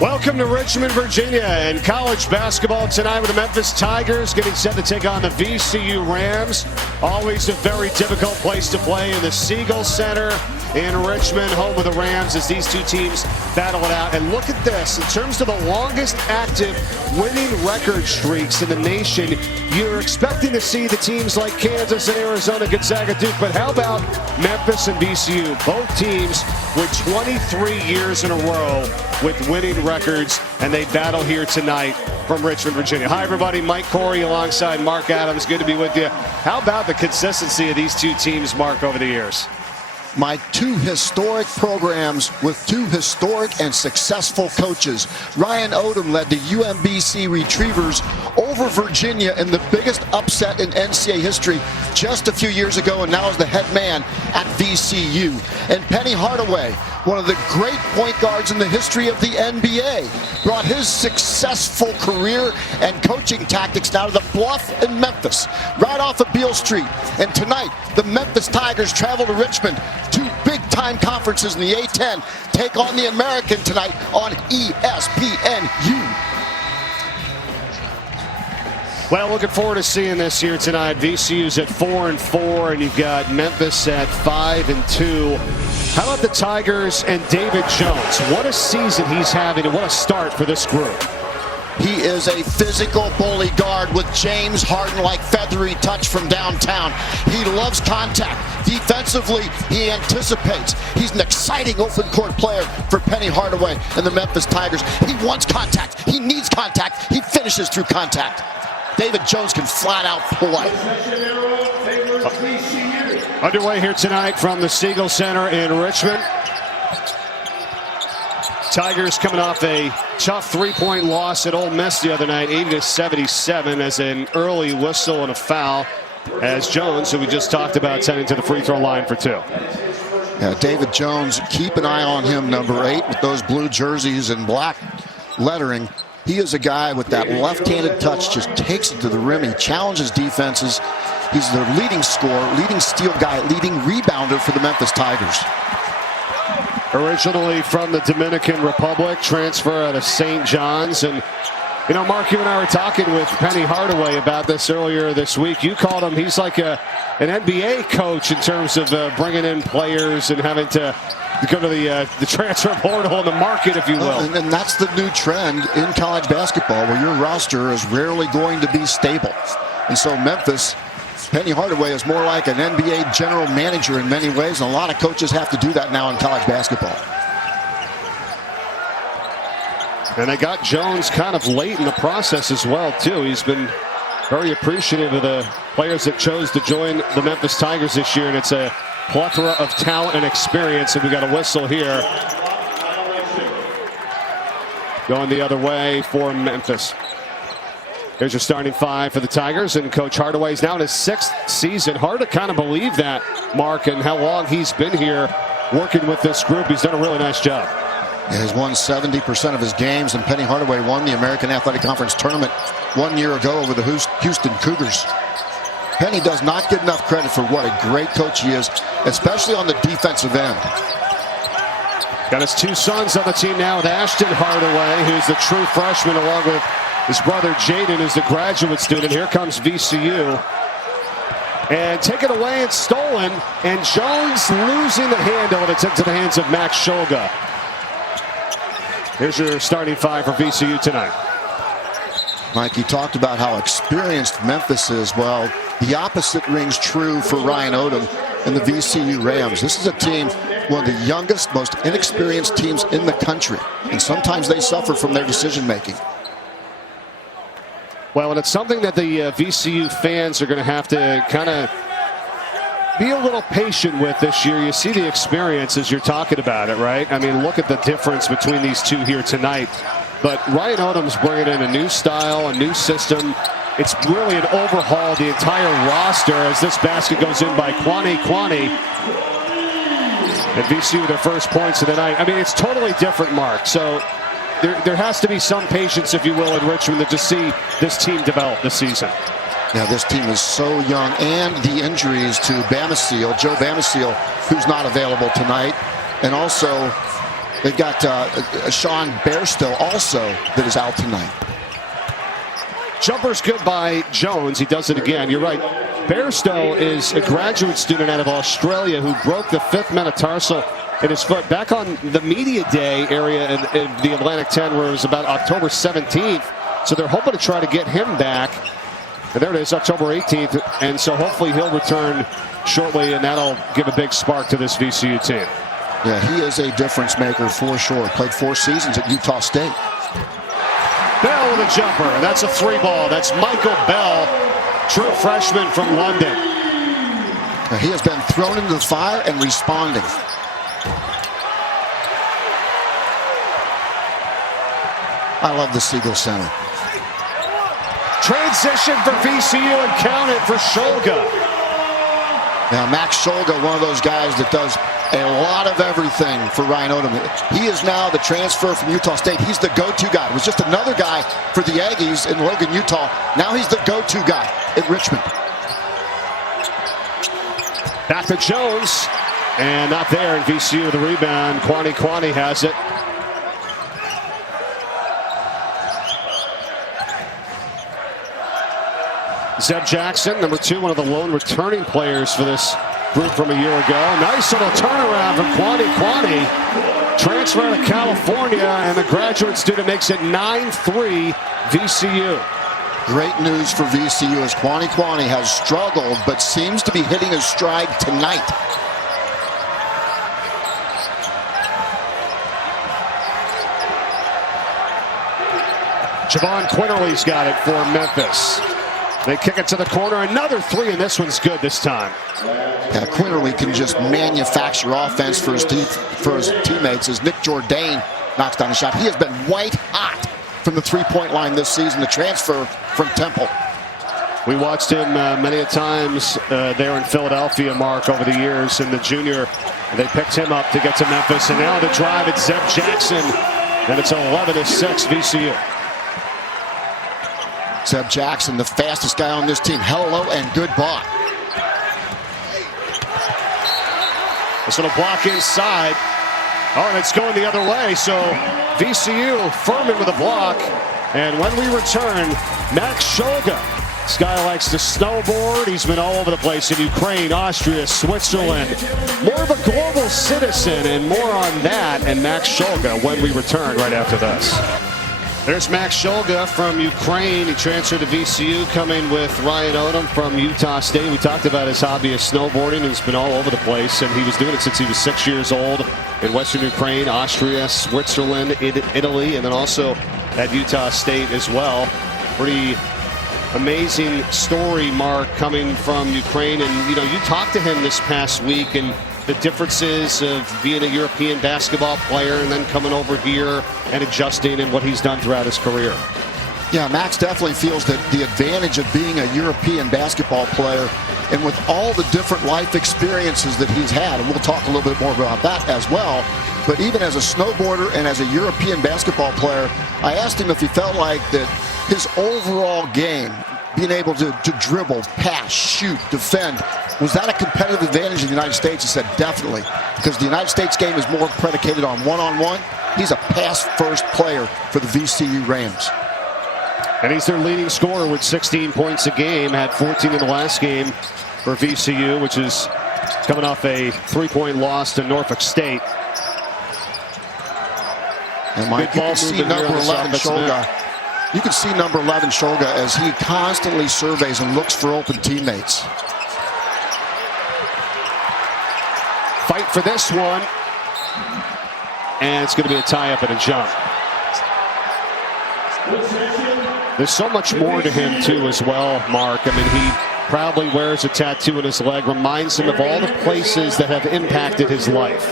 Welcome to Richmond, Virginia, and college basketball tonight with the Memphis Tigers getting set to take on the VCU Rams. Always a very difficult place to play in the Siegel Center in Richmond, home of the Rams, as these two teams battle it out. And look at this, in terms of the longest active winning record streaks in the nation, you're expecting to see the teams like Kansas and Arizona, Gonzaga, Duke, but how about Memphis and VCU? Both teams with 23 years in a row with winning records, and they battle here tonight from Richmond, Virginia. Hi, everybody. Mike Corey alongside Mark Adams. Good to be with you. How about the consistency of these two teams, Mark, over the years? My two historic programs with two historic and successful coaches. Ryan Odom led the UMBC Retrievers over Virginia in the biggest upset in NCAA history just a few years ago, and now is the head man at VCU. And Penny Hardaway, one of the great point guards in the history of the NBA, brought his successful career and coaching tactics now to the Bluff in Memphis, right off of Beale Street. And tonight, the Memphis Tigers travel to Richmond. Two big-time conferences in the A-10 take on the American tonight on ESPNU. Well, looking forward to seeing this here tonight. VCU's at 4-4, and you've got Memphis at 5-2. How about the Tigers and David Jones? What a season he's having, and what a start for this group. He is a physical bully guard with James Harden-like feathery touch from downtown. He loves contact. Defensively, he anticipates. He's an exciting open court player for Penny Hardaway and the Memphis Tigers. He wants contact. He needs contact. He finishes through contact. David Jones can flat out play. Underway here tonight from the Siegel Center in Richmond. Tigers coming off a tough three-point loss at Ole Miss the other night, 80-77, as an early whistle and a foul, as Jones, who we just talked about, sent into the free throw line for two. Yeah, David Jones, keep an eye on him, number 8, with those blue jerseys and black lettering. He is a guy with that left-handed touch, just takes it to the rim. He challenges defenses. He's their leading scorer, leading steal guy, leading rebounder for the Memphis Tigers. Originally from the Dominican Republic, transfer out of St. John's. And, you know, Mark, you and I were talking with Penny Hardaway about this earlier this week. You called him, he's like an NBA coach in terms of bringing in players and having to go to the transfer portal in the market, if you will. And that's the new trend in college basketball, where your roster is rarely going to be stable. And so Memphis, Penny Hardaway is more like an NBA general manager in many ways, and a lot of coaches have to do that now in college basketball. And they got Jones kind of late in the process as well, too. He's been very appreciative of the players that chose to join the Memphis Tigers this year, and it's a plethora of talent and experience, and we got a whistle here. Going the other way for Memphis. Here's your starting five for the Tigers, and Coach Hardaway's now in his 6th season. Hard to kind of believe that, Mark, and how long he's been here working with this group. He's done a really nice job. Yeah, he's won 70% of his games, and Penny Hardaway won the American Athletic Conference tournament 1 year ago over the Houston Cougars. Penny does not get enough credit for what a great coach he is, especially on the defensive end. Got his 2 sons on the team now with Ashton Hardaway, who's the true freshman, along with his brother Jaden, who's the graduate student. Here comes VCU. And taken away and stolen. And Jones losing the handle, and it's into the hands of Max Shulga. Here's your starting five for VCU tonight. Mike, you talked about how experienced Memphis is. Well, the opposite rings true for Ryan Odom and the VCU Rams. This is a team, one of the youngest, most inexperienced teams in the country. And sometimes they suffer from their decision-making. Well, and it's something that the VCU fans are going to have to kind of be a little patient with this year. You see the experience as you're talking about it, right? I mean, look at the difference between these two here tonight. But Ryan Odom's bringing in a new style, a new system. It's really an overhaul of the entire roster as this basket goes in by Kwani. And VCU their first points of the night. I mean, it's totally different, Mark. So there has to be some patience, if you will, in Richmond to see this team develop this season. Yeah, this team is so young, and the injuries to Joe Bamasil, who's not available tonight, and also They've got Sean Bairstow also that is out tonight. Jumper's good by Jones. He does it again. You're right. Bairstow is a graduate student out of Australia who broke the 5th metatarsal in his foot back on the media day area in the Atlantic 10, where it was about October 17th. So they're hoping to try to get him back. And there it is, October 18th. And so hopefully he'll return shortly, and that'll give a big spark to this VCU team. Yeah, he is a difference maker for sure. Played 4 seasons at Utah State. Bell with a jumper, and that's a 3-ball. That's Michael Bell, true freshman from London. Now, he has been thrown into the fire and responding. I love the Siegel Center. Transition for VCU and count it for Shulga. Now, Max Shulga, one of those guys that does a lot of everything for Ryan Odom. He is now the transfer from Utah State. He's the go-to guy. It was just another guy for the Aggies in Logan, Utah. Now he's the go-to guy in Richmond. Back to Jones, and not there in VCU. The rebound, Quinerly has it. Zeb Jackson, number 2, one of the lone returning players for this group from a year ago. Nice little turnaround from Quinerly. Transfer to California, and the graduate student makes it 9-3 VCU. Great news for VCU as Quinerly has struggled, but seems to be hitting his stride tonight. Jahvon Quinerly's got it for Memphis. They kick it to the corner. Another 3, and this one's good this time. Yeah, Quinerly can just manufacture offense for his teammates as Nick Jourdain knocks down a shot. He has been white hot from the 3-point line this season, the transfer from Temple. We watched him many a times there in Philadelphia, Mark, over the years. And the junior, they picked him up to get to Memphis. And now the drive at Zeb Jackson. And it's 11-6 VCU. Zeb Jackson, the fastest guy on this team. Hello and goodbye. This little block inside. Oh, and it's going the other way. So VCU, Furman with a block. And when we return, Max Shulga. This guy likes to snowboard. He's been all over the place in Ukraine, Austria, Switzerland. More of a global citizen, and more on that and Max Shulga when we return right after this. There's Max Shulga from Ukraine. He transferred to VCU, coming with Ryan Odom from Utah State. We talked about his hobby of snowboarding, and he's been all over the place, and he was doing it since he was 6 years old in Western Ukraine, Austria, Switzerland, Italy, and then also at Utah State as well. Pretty amazing story, Mark, coming from Ukraine. And, you know, you talked to him this past week, and the differences of being a European basketball player and then coming over here and adjusting and what he's done throughout his career. Yeah, Max definitely feels that the advantage of being a European basketball player, and with all the different life experiences that he's had, and we'll talk a little bit more about that as well, but even as a snowboarder and as a European basketball player, I asked him if he felt like that his overall game, being able to dribble, pass, shoot, defend, was that a competitive advantage in the United States? He said definitely, because the United States game is more predicated on one-on-one. He's a pass-first player for the VCU Rams. And he's their leading scorer with 16 points a game, had 14 in the last game for VCU, which is coming off a 3-point loss to Norfolk State. And Mike, you can see number 11 Shulga. You can see number 11 Shulga as he constantly surveys and looks for open teammates. Fight for this one. And it's going to be a tie-up and a jump. There's so much more to him, too, as well, Mark. I mean, he proudly wears a tattoo on his leg, reminds him of all the places that have impacted his life.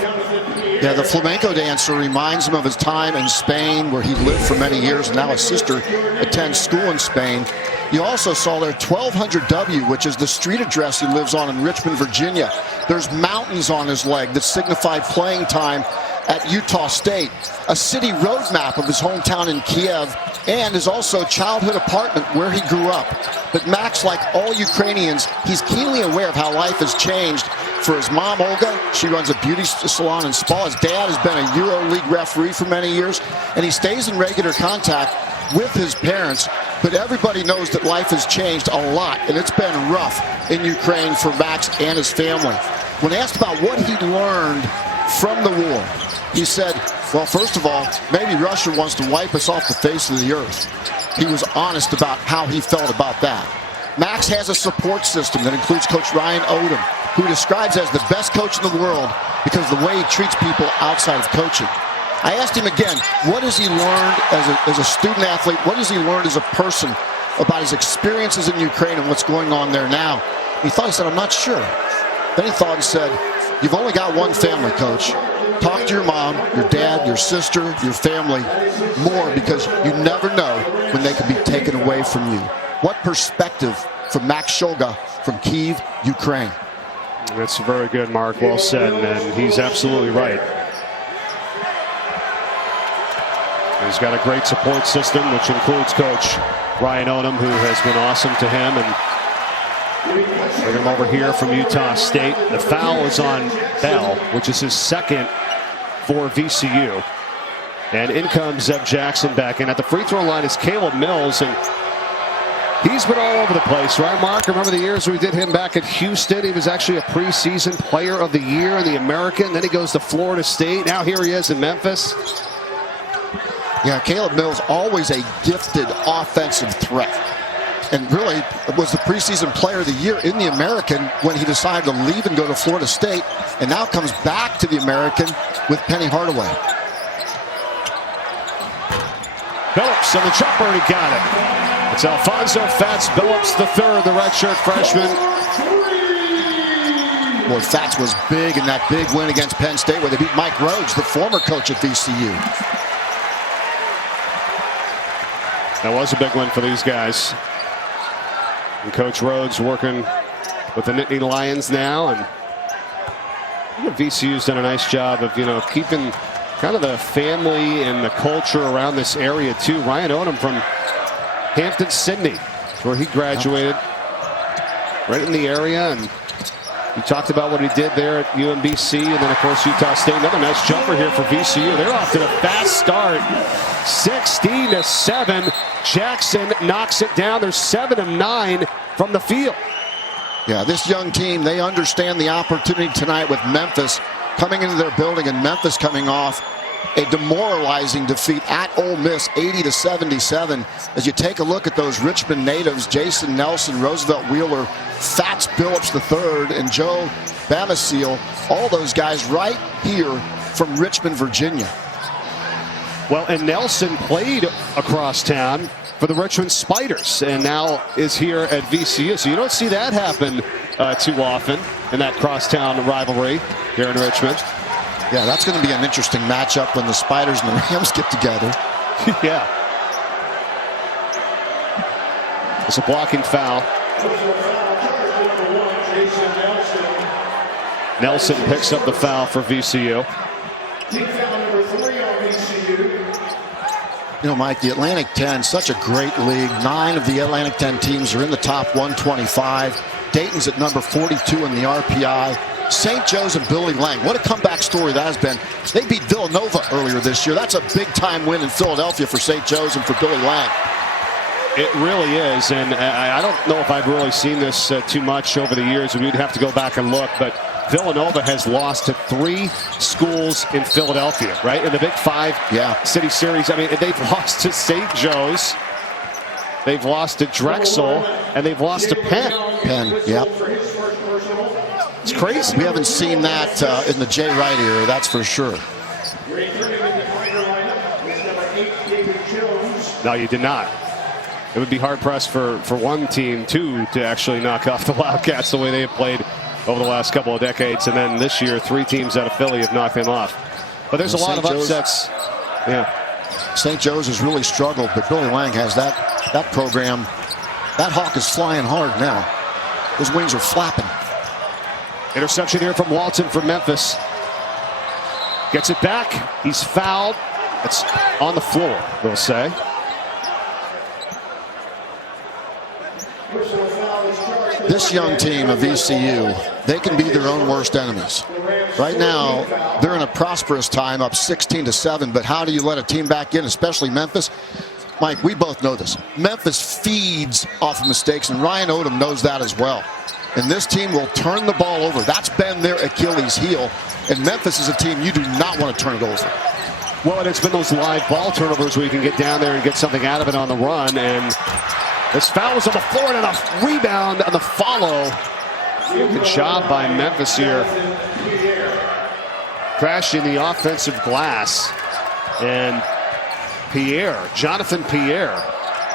Yeah, the flamenco dancer reminds him of his time in Spain, where he lived for many years, and now his sister attends school in Spain. You also saw there 1200W, which is the street address he lives on in Richmond, Virginia. There's mountains on his leg that signify playing time at Utah State, a city road map of his hometown in Kiev, and his also childhood apartment where he grew up. But Max, like all Ukrainians, he's keenly aware of how life has changed for his mom, Olga. She runs a beauty salon and spa. His dad has been a EuroLeague referee for many years, and he stays in regular contact with his parents. But everybody knows that life has changed a lot, and it's been rough in Ukraine for Max and his family. When asked about what he learned from the war, he said, well, first of all, maybe Russia wants to wipe us off the face of the earth. He was honest about how he felt about that. Max has a support system that includes Coach Ryan Odom, who he describes as the best coach in the world because of the way he treats people outside of coaching. I asked him again, what has he learned as a student athlete? What has he learned as a person about his experiences in Ukraine and what's going on there now? He said, I'm not sure. Then he thought and said, you've only got one family, Coach. Talk to your mom, your dad, your sister, your family more, because you never know when they could be taken away from you. What perspective from Max Shulga from Kyiv, Ukraine. That's very good, Mark. Well said, and he's absolutely right. He's got a great support system, which includes Coach Ryan Odom, who has been awesome to him. And bring him over here from Utah State. The foul is on Bell, which is his second for VCU. And in comes Zeb Jackson back in. At the free throw line is Caleb Mills, and he's been all over the place, right, Mark? Remember the years we did him back at Houston? He was actually a preseason player of the year in the American. Then he goes to Florida State. Now here he is in Memphis. Yeah, Caleb Mills, always a gifted offensive threat. And really was the preseason player of the year in the American when he decided to leave and go to Florida State, and now comes back to the American with Penny Hardaway. Billups on the jumper, and he got it. It's Alphonzo Billups III, the redshirt freshman. Boy, Fats was big in that big win against Penn State where they beat Mike Rhodes, the former coach at VCU. That was a big win for these guys. And Coach Rhodes working with the Nittany Lions now, and VCU's done a nice job of, keeping kind of the family and the culture around this area too. Ryan Odom from Hampton-Sydney, where he graduated, right in the area, and he talked about what he did there at UMBC, and then of course Utah State. Another nice jumper here for VCU. They're off to a fast start, 16-7. Jackson knocks it down. They're 7 of 9 from the field. Yeah, this young team, they understand the opportunity tonight with Memphis coming into their building, and Memphis coming off a demoralizing defeat at Ole Miss, 80-77. As you take a look at those Richmond natives, Jason Nelson, Roosevelt Wheeler, Fats Billups III, and Joe Bamasil, all those guys right here from Richmond, Virginia. Well, and Nelson played across town for the Richmond Spiders and now is here at VCU. So you don't see that happen too often in that crosstown rivalry here in Richmond. Yeah, that's going to be an interesting matchup when the Spiders and the Rams get together. Yeah. It's a blocking foul. Nelson picks up the foul for VCU. Mike, the Atlantic 10, such a great league. 9 of the Atlantic 10 teams are in the top 125. Dayton's at number 42 in the RPI. St. Joe's and Billy Lang. What a comeback story that has been. They beat Villanova earlier this year. That's a big-time win in Philadelphia for St. Joe's and for Billy Lang. It really is, and I don't know if I've really seen this too much over the years. We'd have to go back and look, but Villanova has lost to 3 schools in Philadelphia, right? In the Big 5 city series. I mean, they've lost to St. Joe's, they've lost to Drexel, and they've lost to Penn. Yep. It's crazy. We haven't seen that in the Jay Wright era, that's for sure. No, you did not. It would be hard-pressed for one team, to actually knock off the Wildcats the way they have played over the last couple of decades. And then this year, 3 teams out of Philly have knocked them off. But there's a lot of upsets. Yeah. St. Joe's has really struggled, but Billy Lang has that program. That hawk is flying hard now. His wings are flapping. Interception here from Walton for Memphis. Gets it back. He's fouled. It's on the floor, they'll This young team of VCU, they can be their own worst enemies. Right now, they're in a prosperous time, up 16-7, but how do you let a team back in, especially Memphis? Mike, we both know this. Memphis feeds off of mistakes, and Ryan Odom knows that as well. And this team will turn the ball over. That's been their Achilles heel. And Memphis is a team you do not want to turn it over. Well, and it's been those live ball turnovers where you can get down there and get something out of it on the run. And this foul was on the floor and a rebound on the follow. Good job by Memphis here. Crashing the offensive glass. And Jonathan Pierre,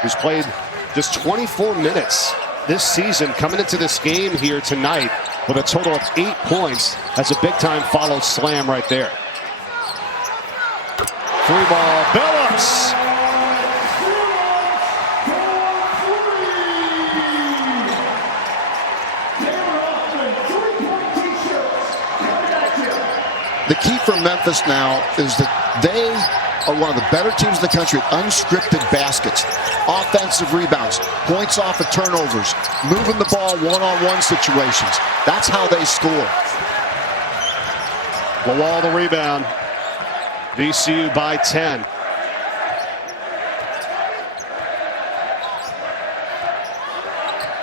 who's played just 24 minutes this season, coming into this game here tonight with a total of 8 points. That's a big-time follow slam right there. Free ball, Billups. The key for Memphis now is that they are one of the better teams in the country at unscripted baskets, offensive rebounds, points off of turnovers, moving the ball one-on-one situations. That's how they score. Lawal the rebound. VCU by 10.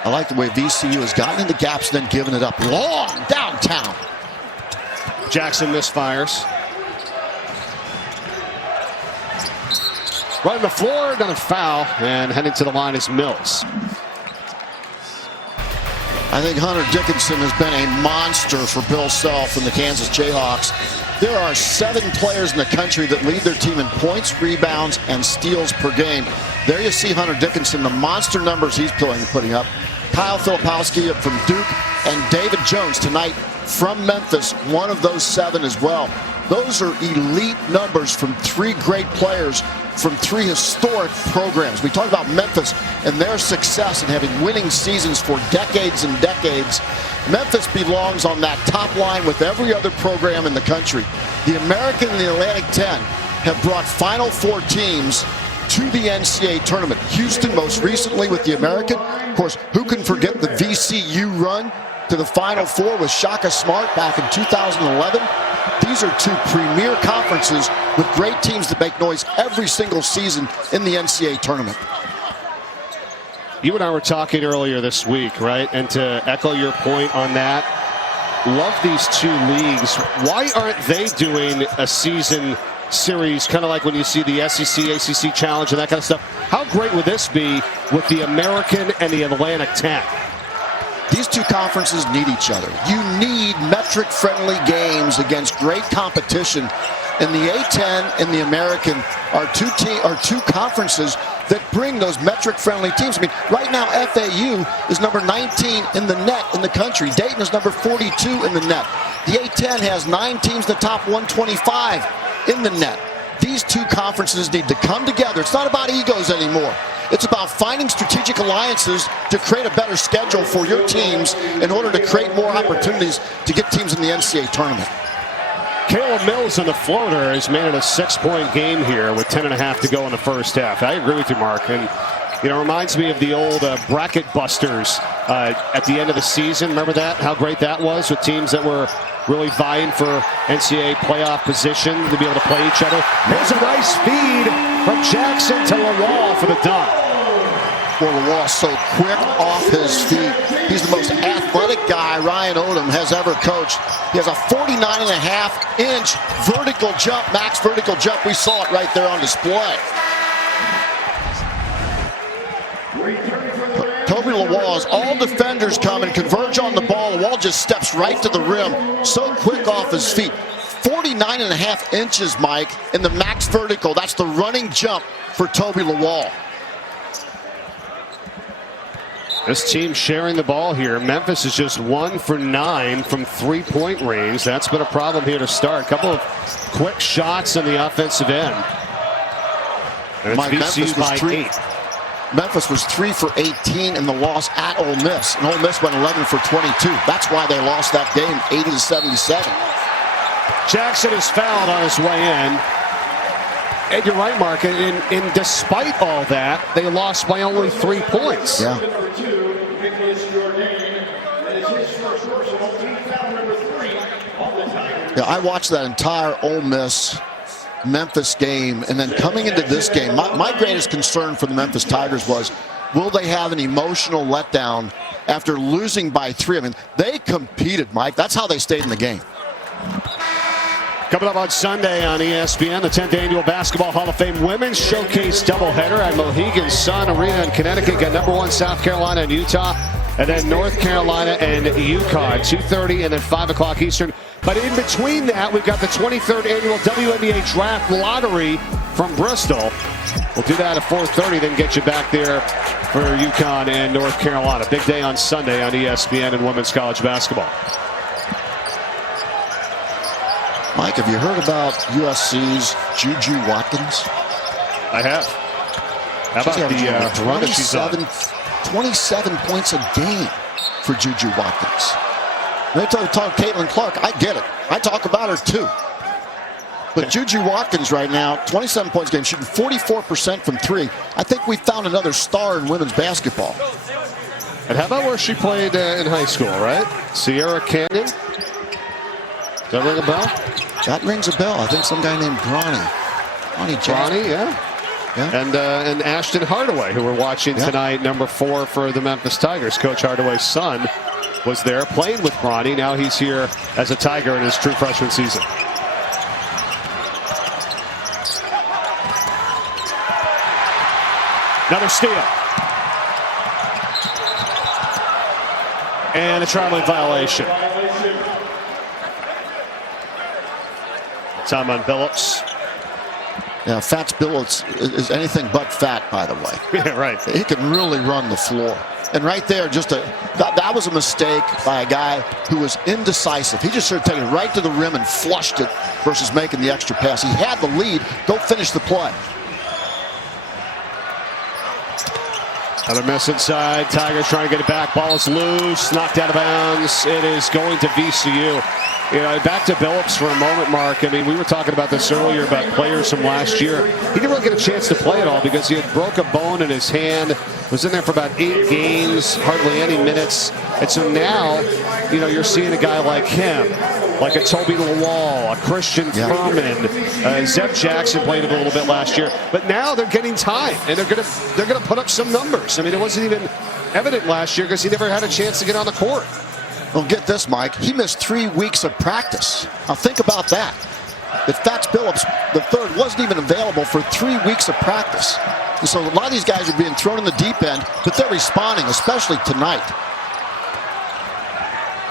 I like the way VCU has gotten into gaps and then given it up long downtown. Jackson misfires. Right on the floor, another foul, and heading to the line is Mills. I think Hunter Dickinson has been a monster for Bill Self and the Kansas Jayhawks. There are 7 players in the country that lead their team in points, rebounds, and steals per game. There you see Hunter Dickinson, the monster numbers he's putting up. Kyle Filipowski from Duke, and David Jones tonight from Memphis, one of those 7 as well. Those are elite numbers from 3 great players from 3 historic programs. We talk about Memphis and their success in having winning seasons for decades and decades. Memphis belongs on that top line with every other program in the country. The American and the Atlantic 10 have brought Final Four teams to the NCAA tournament. Houston most recently with the American. Of course, who can forget the VCU run to the Final Four with Shaka Smart back in 2011? These are 2 premier conferences with great teams that make noise every single season in the NCAA tournament. You and I were talking earlier this week, right? And to echo your point on that, love these 2 leagues. Why aren't they doing a season series, kind of like when you see the SEC, ACC Challenge and that kind of stuff? How great would this be with the American and the Atlantic 10? These 2 conferences need each other. You need metric-friendly games against great competition. And the A10 and the American are two conferences that bring those metric-friendly teams. I mean, right now FAU is number 19 in the net in the country. Dayton is number 42 in the net. The A10 has 9 teams in the top 125 in the net. These 2 conferences need to come together. It's not about egos anymore. It's about finding strategic alliances to create a better schedule for your teams in order to create more opportunities to get teams in the NCAA tournament. Caleb Mills on the floater has made it a 6-point game here with 10.5 to go in the first half. I agree with you, Mark. And, you know, it reminds me of the old bracket busters at the end of the season. Remember that? How great that was with teams that were really vying for NCAA playoff position to be able to play each other. Here's a nice feed from Jackson to Lawal for the dunk. Well, Lawal so quick off his feet. He's the most athletic guy Ryan Odom has ever coached. He has a 49.5-inch vertical jump, max vertical jump. We saw it right there on display. Toibu Lawal, as all defenders come and converge on the ball, Lawal just steps right to the rim, so quick off his feet. 49.5 inches, Mike, in the max vertical. That's the running jump for Toibu Lawal. This team sharing the ball here. Memphis is just 1 for 9 from 3-point range. That's been a problem here to start. A couple of quick shots on the offensive end. And it's VCU by 8. Memphis was 3 for 18 in the loss at Ole Miss. And Ole Miss went 11 for 22. That's why they lost that game 80-77. Jackson is fouled on his way in. And you're right, Mark. And despite all that, they lost by only 3 points. Yeah. Yeah, I watched that entire Ole Miss Memphis game, and then coming into this game, my greatest concern for the Memphis Tigers was, will they have an emotional letdown after losing by 3? I mean, they competed, Mike. That's how they stayed in the game. Coming up on Sunday on ESPN, the 10th Annual Basketball Hall of Fame Women's Showcase doubleheader at Mohegan Sun Arena in Connecticut. Got #1 South Carolina and Utah, and then North Carolina and UConn, 2:30 and then 5 o'clock Eastern. But in between that, we've got the 23rd Annual WNBA Draft Lottery from Bristol. We'll do that at 4:30, then get you back there for UConn and North Carolina. Big day on Sunday on ESPN and women's college basketball. Mike, have you heard about USC's Juju Watkins? I have. How about the run that she's on? 27 points a game for Juju Watkins. They talk Caitlin Clark. I get it. I talk about her too. But Juju Watkins right now, 27 points a game, shooting 44% from 3. I think we found another star in women's basketball. And how about where she played in high school, right? Sierra Canyon? Does that ring a bell? That rings a bell. I think some guy named Bronny. Bronny, yeah. And Ashton Hardaway, who we're watching tonight, #4 for the Memphis Tigers. Coach Hardaway's son was there playing with Bronny. Now he's here as a Tiger in his true freshman season. Another steal. And a traveling violation. Time on Billups. Yeah, Fats Billups is anything but fat, by the way. Yeah, right. He can really run the floor. And right there, that was a mistake by a guy who was indecisive. He just started taking it right to the rim and flushed it versus making the extra pass. He had the lead. Go finish the play. Another miss inside. Tigers trying to get it back. Ball is loose. Knocked out of bounds. It is going to VCU. You know, back to Billups for a moment, Mark. I mean, we were talking about this earlier about players from last year. He didn't really get a chance to play at all because he had broke a bone in his hand. Was in there for about 8 games, hardly any minutes. And so now, you know, you're seeing a guy like him, like a Toibu Lawal, a Christian Furman, Zeb Jackson played a little bit last year. But now they're getting time, and they're gonna put up some numbers. I mean, it wasn't even evident last year because he never had a chance to get on the court. Well, get this, Mike. He missed 3 weeks of practice. Now think about that. That Fats Billups III wasn't even available for 3 weeks of practice. And so a lot of these guys are being thrown in the deep end, but they're responding, especially tonight.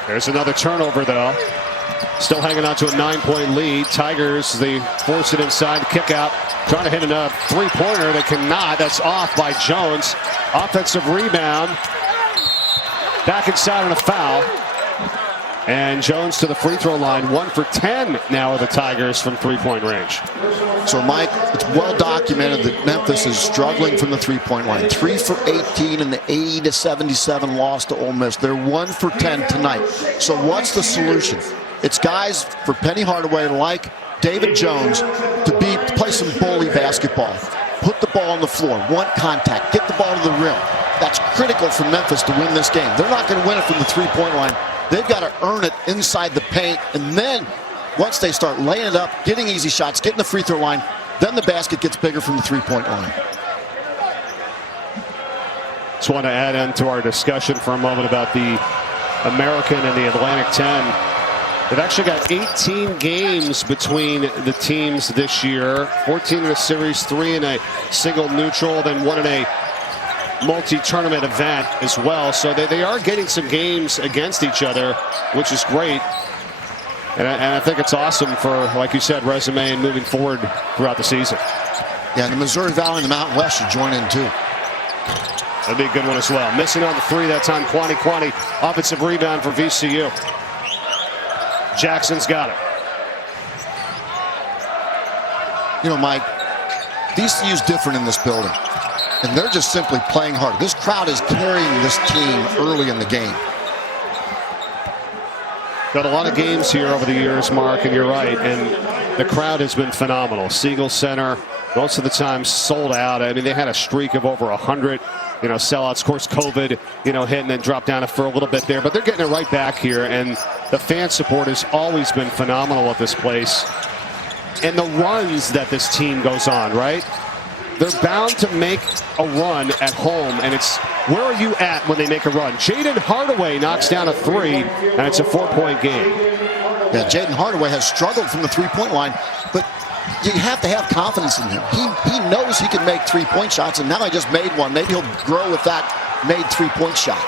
There's another turnover, though. Still hanging on to a 9-point lead. Tigers, they force it inside, kick out, trying to hit a three-pointer. They cannot. That's off by Jones. Offensive rebound. Back inside on a foul. And Jones to the free throw line. 1 for 10 now of the Tigers from three-point range. So, Mike, it's well documented that Memphis is struggling from the three-point line. 3 for 18 in the 80-77 loss to Ole Miss. They're 1 for 10 tonight. So what's the solution? It's guys for Penny Hardaway like David Jones to play some bully basketball. Put the ball on the floor. Want contact. Get the ball to the rim. That's critical for Memphis to win this game. They're not going to win it from the three-point line. They've got to earn it inside the paint. And then once they start laying it up, getting easy shots, getting the free throw line, then the basket gets bigger from the three-point line. Just want to add into our discussion for a moment about the American and the Atlantic 10. They've actually got 18 games between the teams this year. 14 in a series, 3 in a single neutral, then 1 in a multi-tournament event as well. So they are getting some games against each other, which is great. And I think it's awesome for, like you said, resume and moving forward throughout the season. Yeah, and the Missouri Valley and the Mountain West should join in too. That'd be a good one as well. Missing on the 3 that time, Quinerly. Offensive rebound for VCU. Jackson's got it. You know, Mike, VCU's different in this building. And they're just simply playing hard. This crowd is carrying this team early in the game. Got a lot of games here over the years, Mark, and you're right. And the crowd has been phenomenal. Siegel Center, most of the time sold out. I mean, they had a streak of over 100 sellouts. Of course, COVID, hit and then dropped down for a little bit there. But they're getting it right back here. And the fan support has always been phenomenal at this place. And the runs that this team goes on, right? They're bound to make a run at home. And it's, where are you at when they make a run? Jayden Hardaway knocks down a 3, and it's a 4-point game. Yeah, Jayden Hardaway has struggled from the three-point line, but you have to have confidence in him. He knows he can make three-point shots, and now he just made one. Maybe he'll grow with that made three-point shot.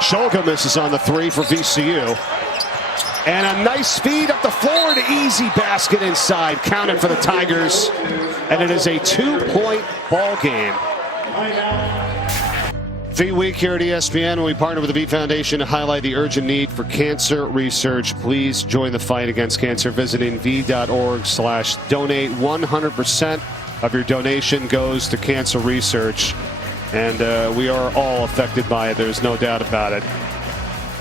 Shulga misses on the 3 for VCU. And a nice feed up the floor, an easy basket inside. Counted for the Tigers. And it is a 2-point ball game. V Week here at ESPN. We partner with the V Foundation to highlight the urgent need for cancer research. Please join the fight against cancer visiting v.org/donate. 100% of your donation goes to cancer research. And we are all affected by it. There's no doubt about it.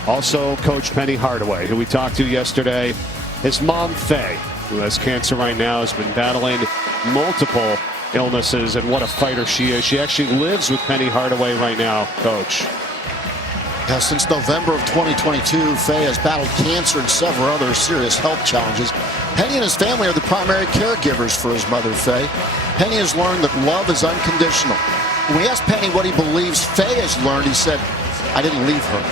Also, Coach Penny Hardaway, who we talked to yesterday. His mom, Faye, who has cancer right now, has been battling multiple illnesses, and what a fighter she is. She actually lives with Penny Hardaway right now, Coach. Yeah, since November of 2022, Faye has battled cancer and several other serious health challenges. Penny and his family are the primary caregivers for his mother, Faye. Penny has learned that love is unconditional. When we asked Penny what he believes Faye has learned, he said, "I didn't leave her."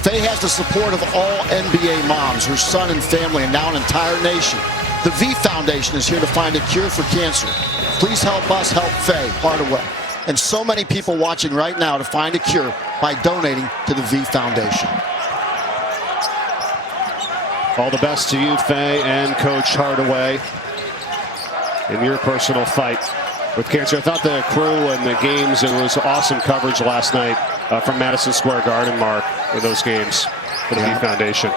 Faye has the support of all NBA moms, her son and family, and now an entire nation. The V Foundation is here to find a cure for cancer. Please help us help Faye Hardaway and so many people watching right now to find a cure by donating to the V Foundation. All the best to you, Faye, and Coach Hardaway, in your personal fight with cancer. I thought the crew and the games, it was awesome coverage last night from Madison Square Garden, Mark, in those games for the V Foundation.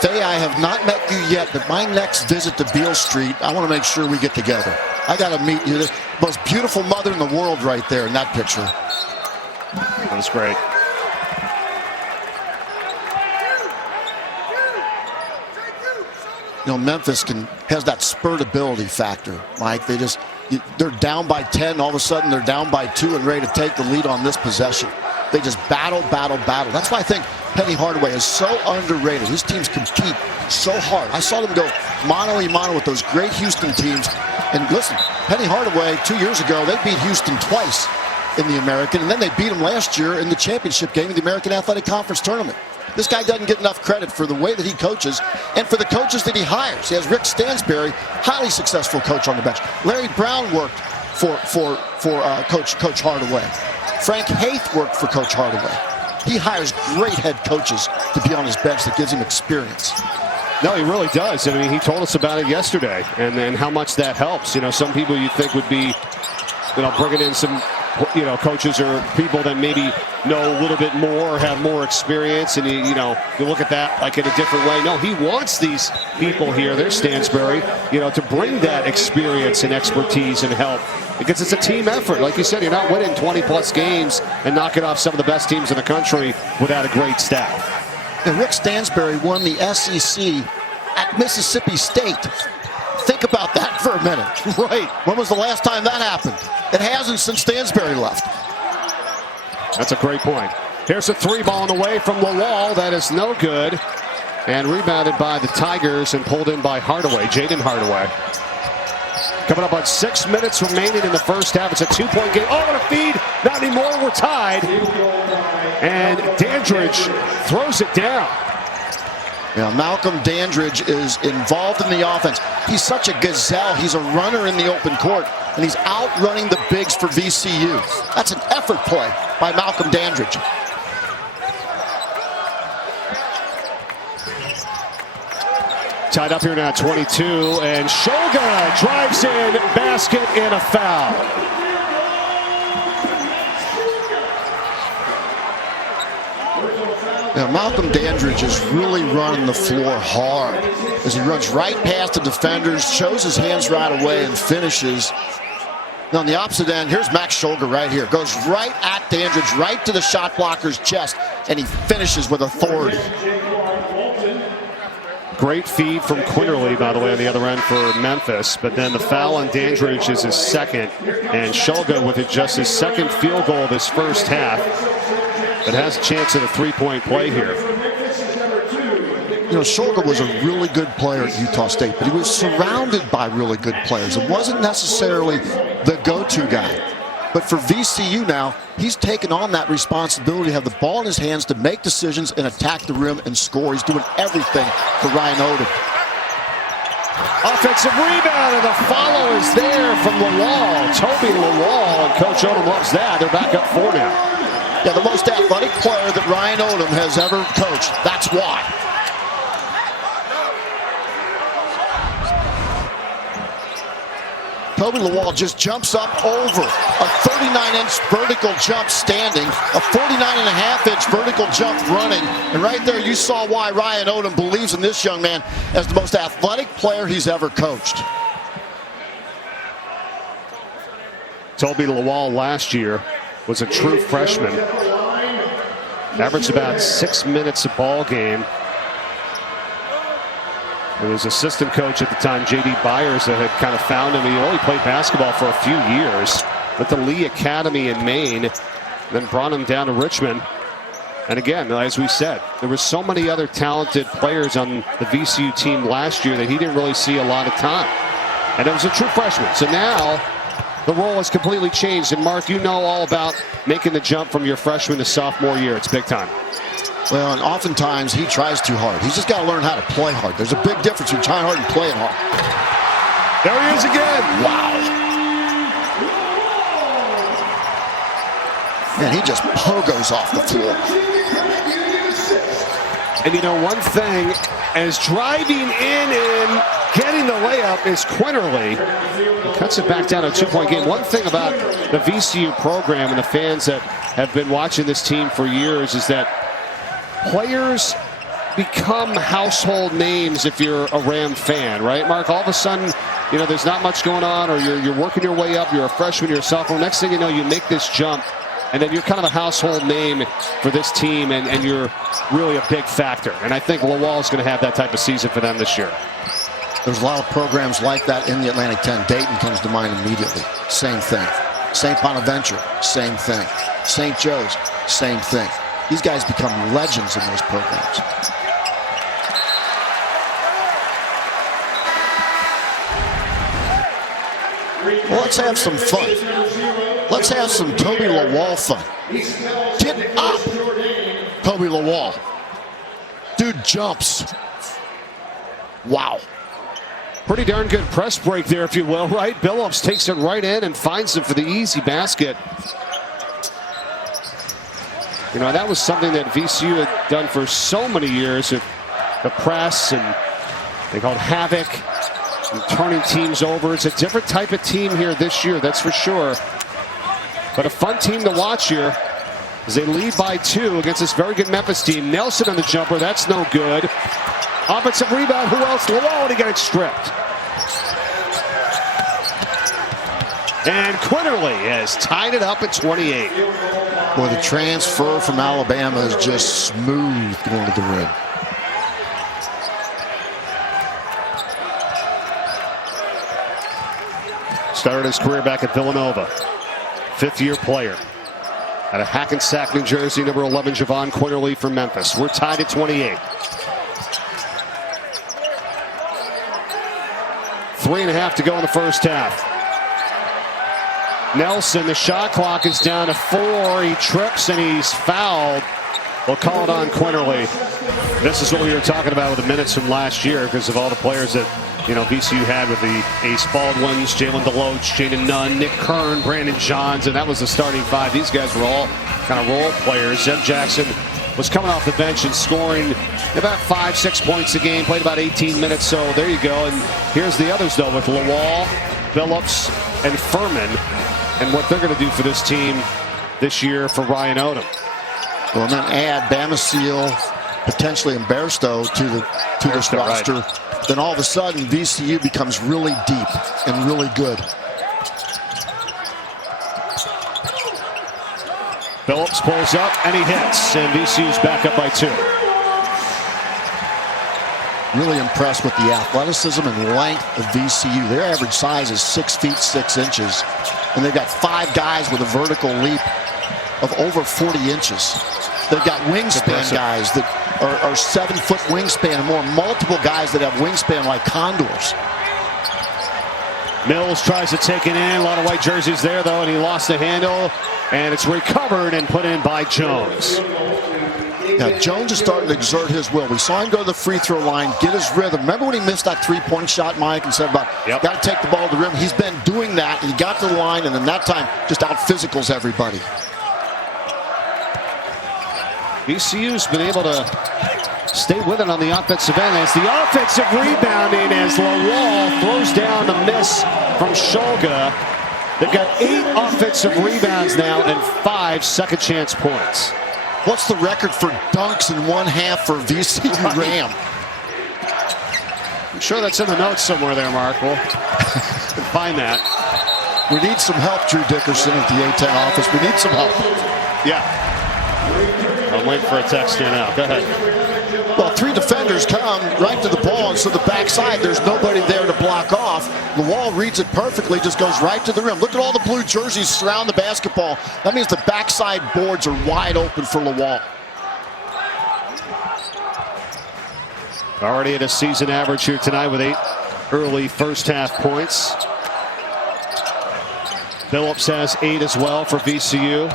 Faye, I have not met you yet, but my next visit to Beale Street, I want to make sure we get together. I got to meet you. The most beautiful mother in the world right there in that picture. That was great. Memphis has that spurt ability factor, Mike. They're down by 10. All of a sudden, they're down by 2 and ready to take the lead on this possession. They just battle. That's why I think Penny Hardaway is so underrated. His teams compete so hard. I saw them go mano-a-mano with those great Houston teams. And listen, Penny Hardaway, 2 years ago, they beat Houston twice in the American, and then they beat them last year in the championship game of the American Athletic Conference Tournament. This guy doesn't get enough credit for the way that he coaches and for the coaches that he hires. He has Rick Stansberry, highly successful coach on the bench. Larry Brown worked for Coach Hardaway. Frank Haith worked for Coach Hardaway. He hires great head coaches to be on his bench that gives him experience. No, he really does. I mean, he told us about it yesterday, and how much that helps. Some people you think would be, bringing in some, coaches or people that maybe know a little bit more or have more experience, and you look at that like in a different way. No, he wants these people here. There's Stansberry, to bring that experience and expertise and help, because it's a team effort. Like you said, you're not winning 20-plus games and knocking off some of the best teams in the country without a great staff. And Rick Stansberry won the SEC at Mississippi State. Think about that for a minute. Right. When was the last time that happened? It hasn't since Stansberry left. That's a great point. Here's a 3-ball on the way from Lawal. That is no good. And rebounded by the Tigers and pulled in by Hardaway, Jayden Hardaway. Coming up on 6 minutes remaining in the first half. It's a 2-point game. Oh, what a feed. Not anymore. We're tied. And Dandridge throws it down. Yeah, Malcolm Dandridge is involved in the offense. He's such a gazelle. He's a runner in the open court, and he's outrunning the bigs for VCU. That's an effort play by Malcolm Dandridge. Tied up here now, 22, and Shulga drives in, basket, and a foul. Now, Malcolm Dandridge is really running the floor hard as he runs right past the defenders, shows his hands right away, and finishes. Now, on the opposite end, here's Max Shulga right here. Goes right at Dandridge, right to the shot blocker's chest, and he finishes with authority. Great feed from Quinerly, by the way, on the other end for Memphis. But then the foul on Dandridge is his second. And Shulga with just his second field goal of his first half. But has a chance at a three-point play here. You know, Shulga was a really good player at Utah State, but he was surrounded by really good players. It wasn't necessarily the go-to guy. But for VCU now, he's taken on that responsibility to have the ball in his hands to make decisions and attack the rim and score. He's doing everything for Ryan Odom. Offensive rebound, and the follow is there from Lawal. Toibu Lawal, and Coach Odom loves that. They're back up 4 now. Yeah, the most athletic player that Ryan Odom has ever coached. That's why. Toibu Lawal just jumps up over a 39-inch vertical jump standing, a 49.5-inch vertical jump running. And right there you saw why Ryan Odom believes in this young man as the most athletic player he's ever coached. Toibu Lawal last year was a true freshman. Averaged about 6 minutes a ball game. It was assistant coach at the time, J.D. Byers, that had kind of found him. He only played basketball for a few years at the Lee Academy in Maine, then brought him down to Richmond. And again, as we said, there were so many other talented players on the VCU team last year that he didn't really see a lot of time. And it was a true freshman. So now the role has completely changed. And Mark, you know all about making the jump from your freshman to sophomore year. It's big time. Well, and oftentimes he tries too hard. He's just got to learn how to play hard. There's a big difference between trying hard and playing hard. There he is again. Wow. Man, he just pogos off the floor. And you know, one thing, as driving in and getting the layup is Quinerly. He cuts it back down to a 2-point game. One thing about the VCU program and the fans that have been watching this team for years is that players become household names if you're a Ram fan, right, Mark? All of a sudden, you know, there's not much going on, or you're working your way up, you're a freshman, you're a sophomore. Next thing you know, you make this jump, and then you're kind of a household name for this team, and you're really a big factor. And I think Lawal is going to have that type of season for them this year. There's a lot of programs like that in the Atlantic 10. Dayton comes to mind immediately. Same thing. St. Bonaventure, same thing. St. Joe's, same thing. These guys become legends in those programs. Well, let's have some fun. Let's have some Toibu Lawal fun. Get up, Toibu Lawal. Dude jumps. Wow. Pretty darn good press break there, if you will, right? Billups takes it right in and finds him for the easy basket. You know, that was something that VCU had done for so many years. The press, and they called havoc, and turning teams over. It's a different type of team here this year, that's for sure. But a fun team to watch here as they lead by 2 against this very good Memphis team. Nelson on the jumper, that's no good. Offensive rebound, who else? Lawal to get it stripped. And Quinerly has tied it up at 28. Boy, the transfer from Alabama is just smooth going to the rim. Started his career back at Villanova. 5th-year player. Out of Hackensack, New Jersey, number 11, Jahvon Quinerly from Memphis. We're tied at 28. 3.5 to go in the first half. Nelson, the shot clock is down to 4. He trips and he's fouled. We'll call it on Quinerly. This is what we were talking about with the minutes from last year because of all the players that, you know, VCU had with the Ace Baldwins, Jalen DeLoach, Jaden Nunn, Nick Kern, Brandon Johns, and that was the starting 5. These guys were all kind of role players. Zeb Jackson was coming off the bench and scoring about 5-6 points a game, played about 18 minutes, so there you go. And here's the others, though, with Lawal, Billups, and Furman, and what they're going to do for this team this year for Ryan Odom. Well, and then add Bamasil, potentially and Bairstow to this roster. Right. Then all of a sudden, VCU becomes really deep and really good. Billups pulls up and he hits, and VCU's back up by 2. really impressed with the athleticism and length of VCU. Their average size is 6 feet 6 inches, and they've got 5 guys with a vertical leap of over 40 inches. They've got wingspan guys that are 7-foot wingspan and more, multiple guys that have wingspan like condors. Mills tries to take it in. A lot of white jerseys there, though, and he lost the handle. And it's recovered and put in by Jones. Now, Jones is starting to exert his will. We saw him go to the free throw line, get his rhythm. Remember when he missed that three-point shot, Mike, and said about, got to take the ball to the rim? He's been doing that. He got to the line, and then that time just out-physicals everybody. VCU's been able to stay with it on the offensive end. As the offensive rebounding as Lawal throws down a miss from Shulga. They've got 8 offensive rebounds now and 5 second chance points. What's the record for dunks in one half for VCU Ram? I'm sure that's in the notes somewhere there, Mark. We'll find that. We need some help, Drew Dickerson at the A10 office. We need some help. Yeah. I'm waiting for a text here now. Go ahead. Well, 3 defenders come right to the ball, and so the backside, there's nobody there to block off. Lawal reads it perfectly, just goes right to the rim. Look at all the blue jerseys surround the basketball. That means the backside boards are wide open for Lawal. Already at a season average here tonight with 8 early first half points. Billups has 8 as well for VCU.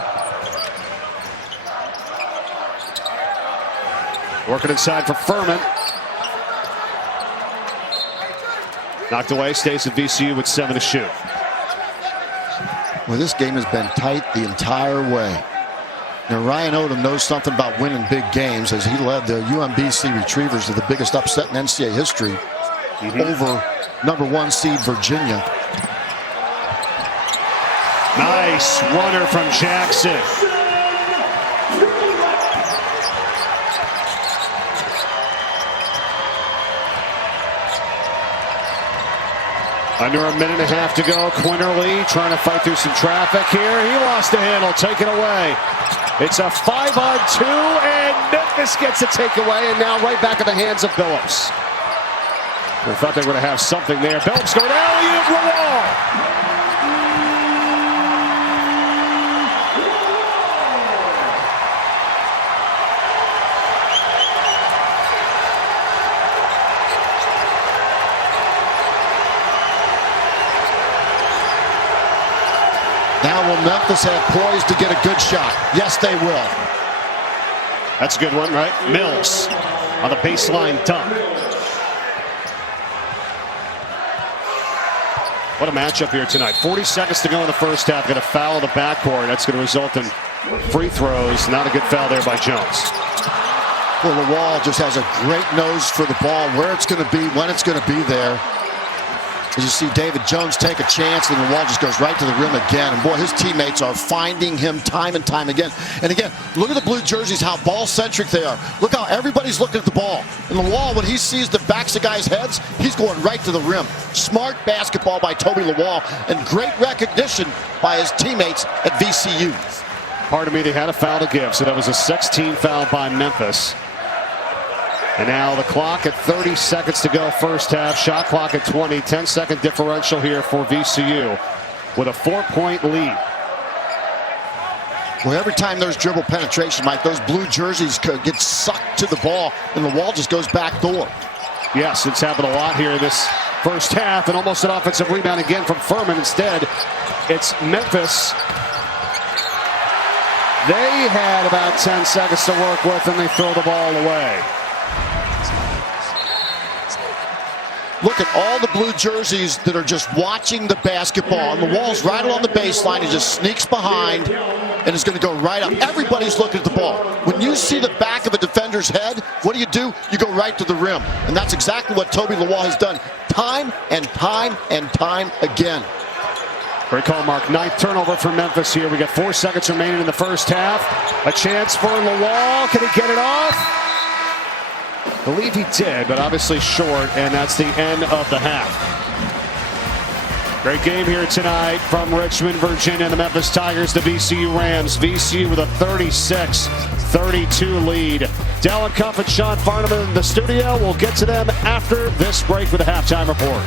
Working inside for Furman. Knocked away, stays at VCU with 7 to shoot. Well, this game has been tight the entire way. Now, Ryan Odom knows something about winning big games as he led the UMBC Retrievers to the biggest upset in NCAA history over #1 seed Virginia. Nice runner from Jackson. Under a minute and a half to go. Quinerly trying to fight through some traffic here. He lost the handle. Take it away. It's a 5-on-2, and Memphis gets a takeaway, and now right back in the hands of Billups. I thought they were going to have something there. Billups going alley-oop Lawal. Now will Memphis have poised to get a good shot? Yes, they will. That's a good one, right? Mills on the baseline dunk. What a matchup here tonight. 40 seconds to go in the first half. Going to foul the backcourt. That's going to result in free throws. Not a good foul there by Jones. Well, Lawal just has a great nose for the ball, where it's going to be, when it's going to be there. As you see David Jones take a chance, and Lawal just goes right to the rim again. And boy, his teammates are finding him time and time again. And again, look at the blue jerseys, how ball-centric they are. Look how everybody's looking at the ball. And Lawal, when he sees the backs of guys' heads, he's going right to the rim. Smart basketball by Toibu Lawal, and great recognition by his teammates at VCU. Pardon me, they had a foul to give, so that was a 16 foul by Memphis. And now the clock at 30 seconds to go first half. Shot clock at 20. 10-second differential here for VCU with a 4-point lead. Well, every time there's dribble penetration, Mike, those blue jerseys get sucked to the ball, and Lawal just goes back door. Yes, it's happened a lot here in this first half, and almost an offensive rebound again from Furman. Instead, it's Memphis. They had about 10 seconds to work with, and they throw the ball away. Look at all the blue jerseys that are just watching the basketball. And Lawal's right along the baseline. He just sneaks behind and is going to go right up. Everybody's looking at the ball. When you see the back of a defender's head, what do? You go right to the rim. And that's exactly what Toibu Lawal has done time and time and time again. Great call, Mark. 9th turnover for Memphis here. We got 4 seconds remaining in the first half. A chance for Lawal. Can he get it off? I believe he did, but obviously short, and that's the end of the half. Great game here tonight from Richmond, Virginia, the Memphis Tigers, the VCU Rams. VCU with a 36-32 lead Dallin Cuff and Sean Farnham in the studio. We'll get to them after this break with a halftime report.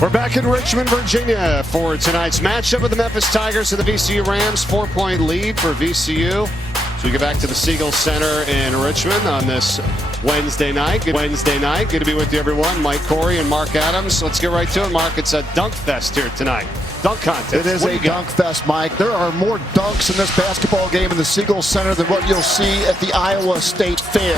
We're back in Richmond, Virginia for tonight's matchup with the Memphis Tigers and the VCU Rams. 4-point lead for VCU. So we get back to the Siegel Center in Richmond on this Wednesday night. Good to be with you, everyone. Mike Corey and Mark Adams. Let's get right to it, Mark. It's a dunk fest here tonight. Dunk contest. It is a dunk fest, Mike. There are more dunks in this basketball game in the Siegel Center than what you'll see at the Iowa State Fair.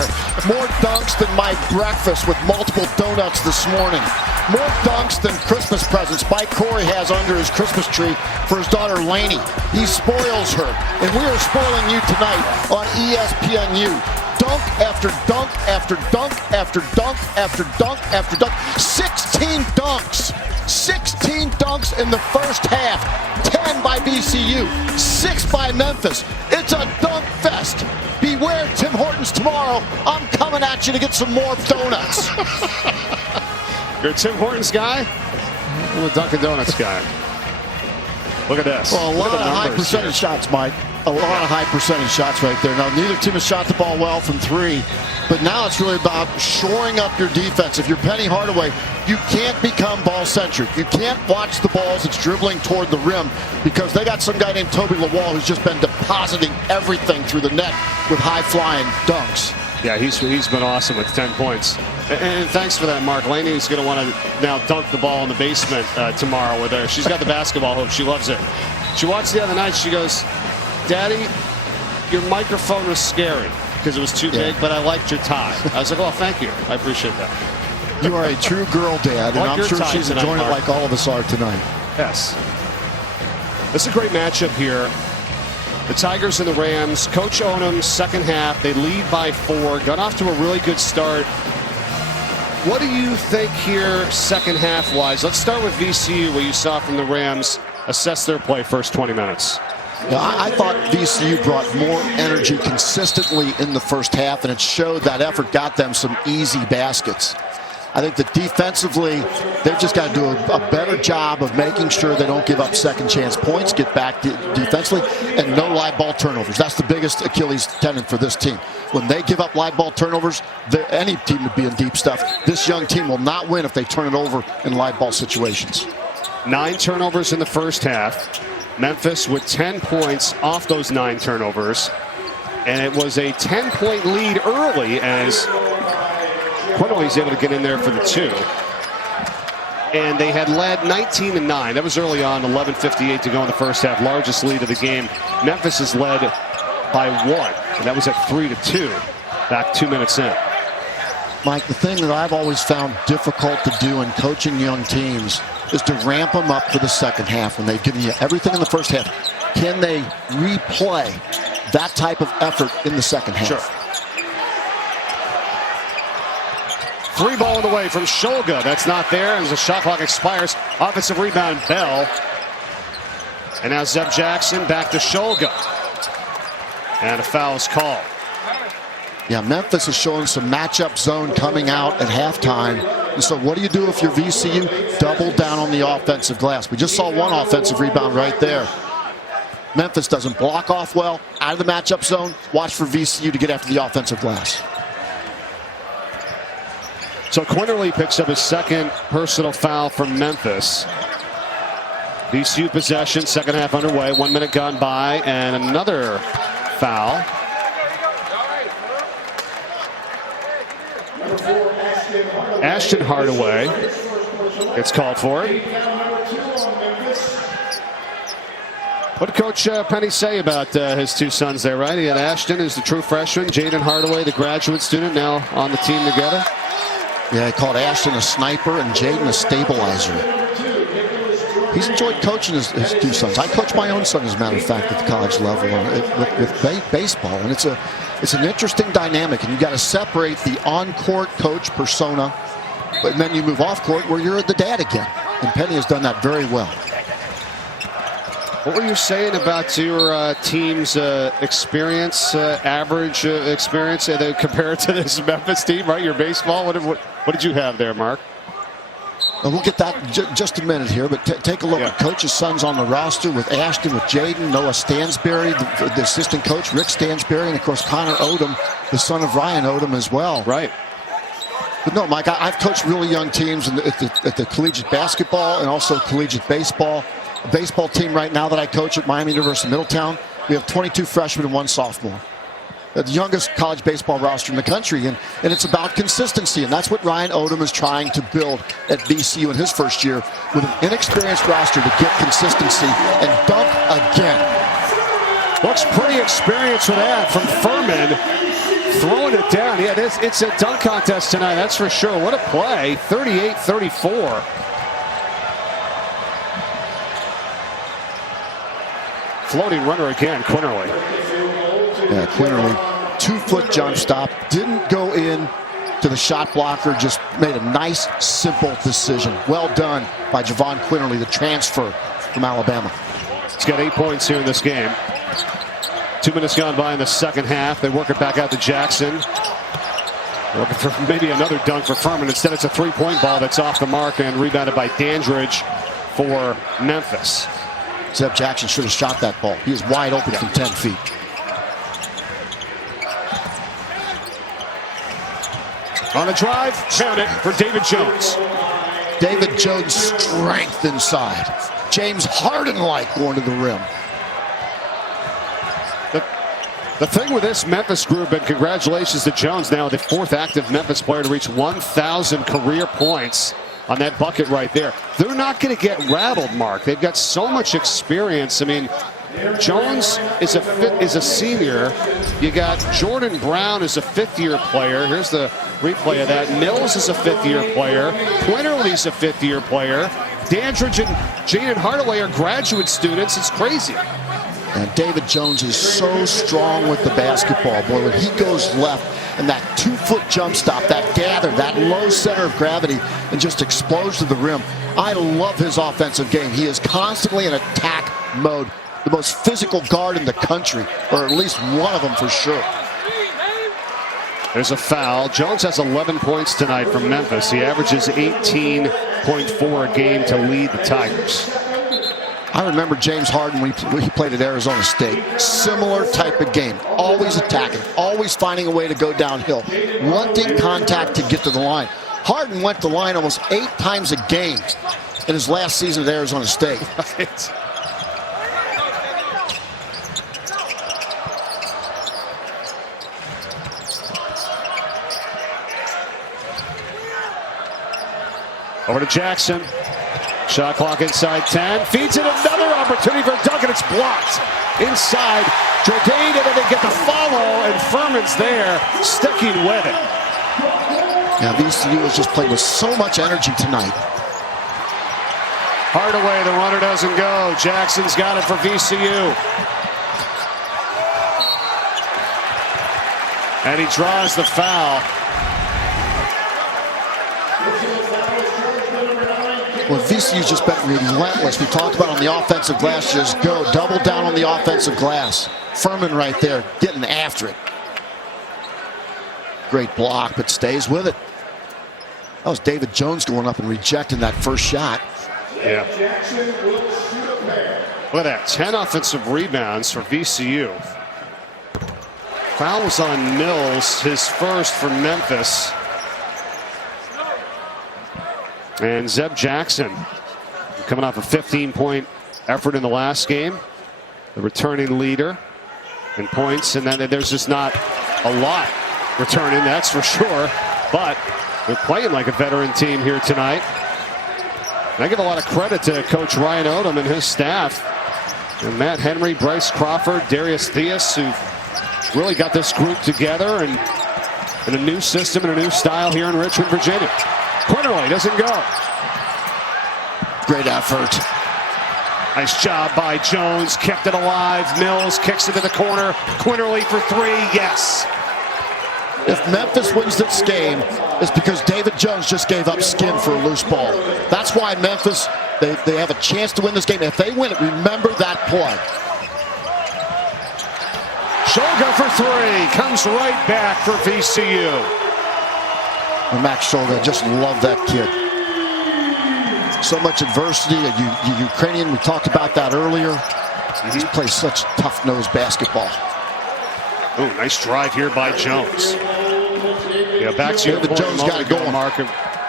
More dunks than my breakfast with multiple donuts this morning. More dunks than Christmas presents Mike Corey has under his Christmas tree for his daughter Lainey. He spoils her, and we are spoiling you tonight on ESPNU. Dunk after dunk after dunk after dunk after dunk after dunk. 16 dunks. 16 dunks in the first half. 10 by VCU. 6 by Memphis. It's a dunk fest. Beware Tim Hortons tomorrow. I'm coming at you to get some more donuts. You're a Tim Hortons guy? I'm a Dunkin' Donuts guy. Look at this. Well, a lot of high percentage shots, Mike. A lot of high percentage shots right there. Now, neither team has shot the ball well from three, but now it's really about shoring up your defense. If you're Penny Hardaway, you can't become ball-centric. You can't watch the balls that's dribbling toward the rim because they got some guy named Toibu Lawal who's just been depositing everything through the net with high-flying dunks. Yeah, he's been awesome with 10 points. And thanks for that, Mark. Laney's going to want to now dunk the ball in the basement tomorrow with her. She's got the basketball hoop. She loves it. She watched the other night. She goes, Daddy, your microphone was scary because it was too big, but I liked your tie. I was like, oh, thank you. I appreciate that. You are a true girl dad, and I'm sure she's enjoying it like all of us are tonight. Yes. This is a great matchup here. The Tigers and the Rams. Coach Onum's second half. They lead by 4. Got off to a really good start. What do you think here second half wise? Let's start with VCU, what you saw from the Rams. Assess their play first 20 minutes. Yeah, I thought VCU brought more energy consistently in the first half, and it showed that effort got them some easy baskets. I think that defensively, they've just got to do a better job of making sure they don't give up second chance points, get back defensively, and no live ball turnovers. That's the biggest Achilles tendon for this team. When they give up live ball turnovers, any team would be in deep stuff. This young team will not win if they turn it over in live ball situations. 9 turnovers in the first half. Memphis with 10 points off those 9 turnovers. And it was a 10-point lead early as Quinerly's able to get in there for the 2. And they had led 19-9. That was early on, 11:58 to go in the first half. Largest lead of the game. Memphis is led by 1. And that was at 3-2 back 2 minutes in. Mike, the thing that I've always found difficult to do in coaching young teams is to ramp them up for the second half when they've given you everything in the first half. Can they replay that type of effort in the second half? Sure. 3 ball in the way from Shulga. That's not there as the shot clock expires. Offensive rebound, Bell. And now Zeb Jackson back to Shulga. And a foul is called. Yeah, Memphis is showing some matchup zone coming out at halftime. And so what do you do if you're VCU? Double down on the offensive glass. We just saw one offensive rebound right there. Memphis doesn't block off well, out of the matchup zone. Watch for VCU to get after the offensive glass. So Quinerly picks up his second personal foul from Memphis. VCU possession, second half underway. 1 minute gone by, and another foul. Ashton Hardaway gets called for it. What did Coach Penny say about his 2 sons there, right? He had Ashton, who's the true freshman, Jaden Hardaway, the graduate student, now on the team together. Yeah, he called Ashton a sniper and Jaden a stabilizer. He's enjoyed coaching his 2 sons. I coach my own son, as a matter of fact, at the college level with baseball, and it's an interesting dynamic, and you got to separate the on-court coach persona, but then you move off-court where you're the dad again, and Penny has done that very well. What were you saying about your team's experience, average experience, compared to this Memphis team, right? Your baseball. What did you have there, Mark? And we'll get that just a minute here, but take a look at Coach's sons on the roster with Ashton, with Jaden, Noah Stansberry, the assistant coach, Rick Stansberry, and of course Connor Odom, the son of Ryan Odom as well. Right. But no, Mike, I've coached really young teams at the collegiate basketball and also collegiate baseball. A baseball team right now that I coach at Miami University Middletown, we have 22 freshmen and 1 sophomore. The youngest college baseball roster in the country, and it's about consistency, and that's what Ryan Odom is trying to build at VCU in his first year with an inexperienced roster to get consistency and dunk again. Looks pretty experienced with that from Furman, throwing it down. Yeah, it's a dunk contest tonight, that's for sure. What a play, 38-34. Floating runner again, Quinerly. Yeah, Quinerly, 2-foot jump stop, didn't go in to the shot blocker, just made a nice, simple decision. Well done by Jahvon Quinerly, the transfer from Alabama. He's got 8 points here in this game. 2 minutes gone by in the second half. They work it back out to Jackson. Looking for maybe another dunk for Furman. Instead, it's a 3-point ball that's off the mark and rebounded by Dandridge for Memphis. Zeb Jackson should have shot that ball. He is wide open from 10 feet. On the drive, count it for David Jones. David Jones' strength inside. James Harden-like going to the rim. The thing with this Memphis group, and congratulations to Jones, now the 4th active Memphis player to reach 1,000 career points on that bucket right there. They're not going to get rattled, Mark. They've got so much experience. I mean, Jones is a senior. You got Jordan Brown as a 5th-year player. Here's the replay of that. Mills is a 5th-year player. Quinerly's a 5th-year player. Dandridge and Jaden Hardaway are graduate students. It's crazy. And David Jones is so strong with the basketball, boy. When he goes left and that 2-foot jump stop, that gather, that low center of gravity, and just explodes to the rim. I love his offensive game. He is constantly in attack mode. The most physical guard in the country, or at least one of them for sure. There's a foul. Jones has 11 points tonight from Memphis. He averages 18.4 a game to lead the Tigers. I remember James Harden when he played at Arizona State. Similar type of game. Always attacking. Always finding a way to go downhill. Wanting contact to get to the line. Harden went to the line almost 8 times a game in his last season at Arizona State. Right. Over to Jackson. Shot clock inside 10. Feeds it, another opportunity for Duncan. It's blocked. Inside. Jordan, and then they get the follow, and Furman's there, sticking with it. Now, VCU has just played with so much energy tonight. Hardaway, the runner doesn't go. Jackson's got it for VCU. And he draws the foul. Well, VCU's just been relentless. We talked about on the offensive glass, just go. Double down on the offensive glass. Furman right there, getting after it. Great block, but stays with it. That was David Jones going up and rejecting that first shot. Yeah. Look at that, 10 offensive rebounds for VCU. Foul was on Mills, his first for Memphis. And Zeb Jackson coming off a 15-point effort in the last game. The returning leader in points, and then there's just not a lot returning, that's for sure. But they're playing like a veteran team here tonight. And I give a lot of credit to Coach Ryan Odom and his staff. And Matt Henry, Bryce Crawford, Darius Theus, who really got this group together and in a new system and a new style here in Richmond, Virginia. Quinerly doesn't go. Great effort. Nice job by Jones. Kept it alive. Mills kicks it to the corner. Quinerly for 3. Yes. If Memphis wins this game, it's because David Jones just gave up skin for a loose ball. That's why Memphis, they have a chance to win this game. If they win it, remember that play. Shulga for 3. Comes right back for VCU. And Max Shulga, just love that kid. so much adversity. A Ukrainian, we talked about that earlier. He plays such tough-nosed basketball. Oh, nice drive here by Jones. Yeah, back to your point. Jones got it going. Mark.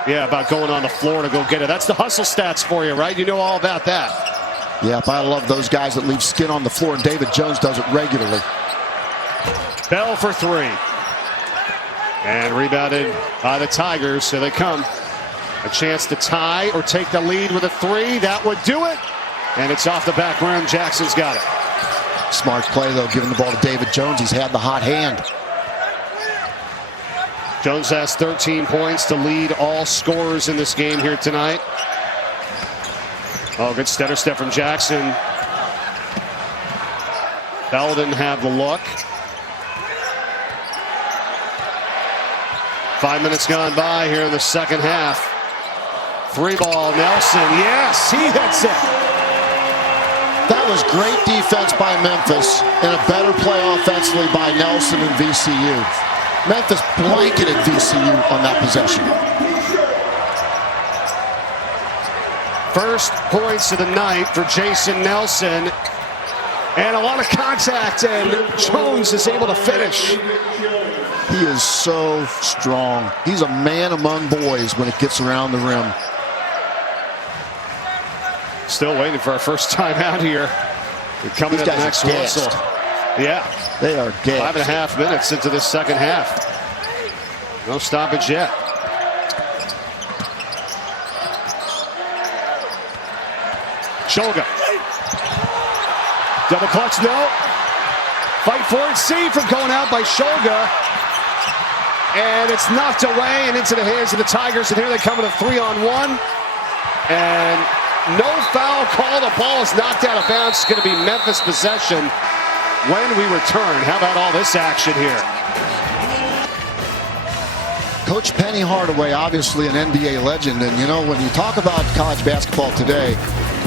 Yeah, about going on the floor to go get it. That's the hustle stats for you, right? You know all about that. Yeah, I love those guys that leave skin on the floor, and David Jones does it regularly. Bell for three. And rebounded by the Tigers, so they come. A chance to tie or take the lead with a three. That would do it. And it's off the back rim. Jackson's got it. Smart play, though, giving the ball to David Jones. He's had the hot hand. Jones has 13 points to lead all scorers in this game here tonight. Oh, good stutter step from Jackson. Bell didn't have the look. 5 minutes gone by here in the second half. Three ball, Nelson. Yes, he hits it. That was great defense by Memphis and a better play offensively by Nelson and VCU. Memphis blanketed VCU on that possession. First points of the night for Jason Nelson. And a lot of contact, and Jones is able to finish. He is so strong. He's a man among boys when it gets around the rim. Still waiting for our first time out here. We're coming at the next whistle. Yeah. They are gassed. 5.5 minutes into this second half. No stoppage yet. Shulga. Double clutch, no. Fight for it. See from going out by Shulga. And it's knocked away and into the hands of the Tigers. And here they come with a 3-on-1. And no foul call. The ball is knocked out of bounds. It's going to be Memphis possession when we return. How about all this action here? Coach Penny Hardaway, obviously an NBA legend. And, you know, when you talk about college basketball today,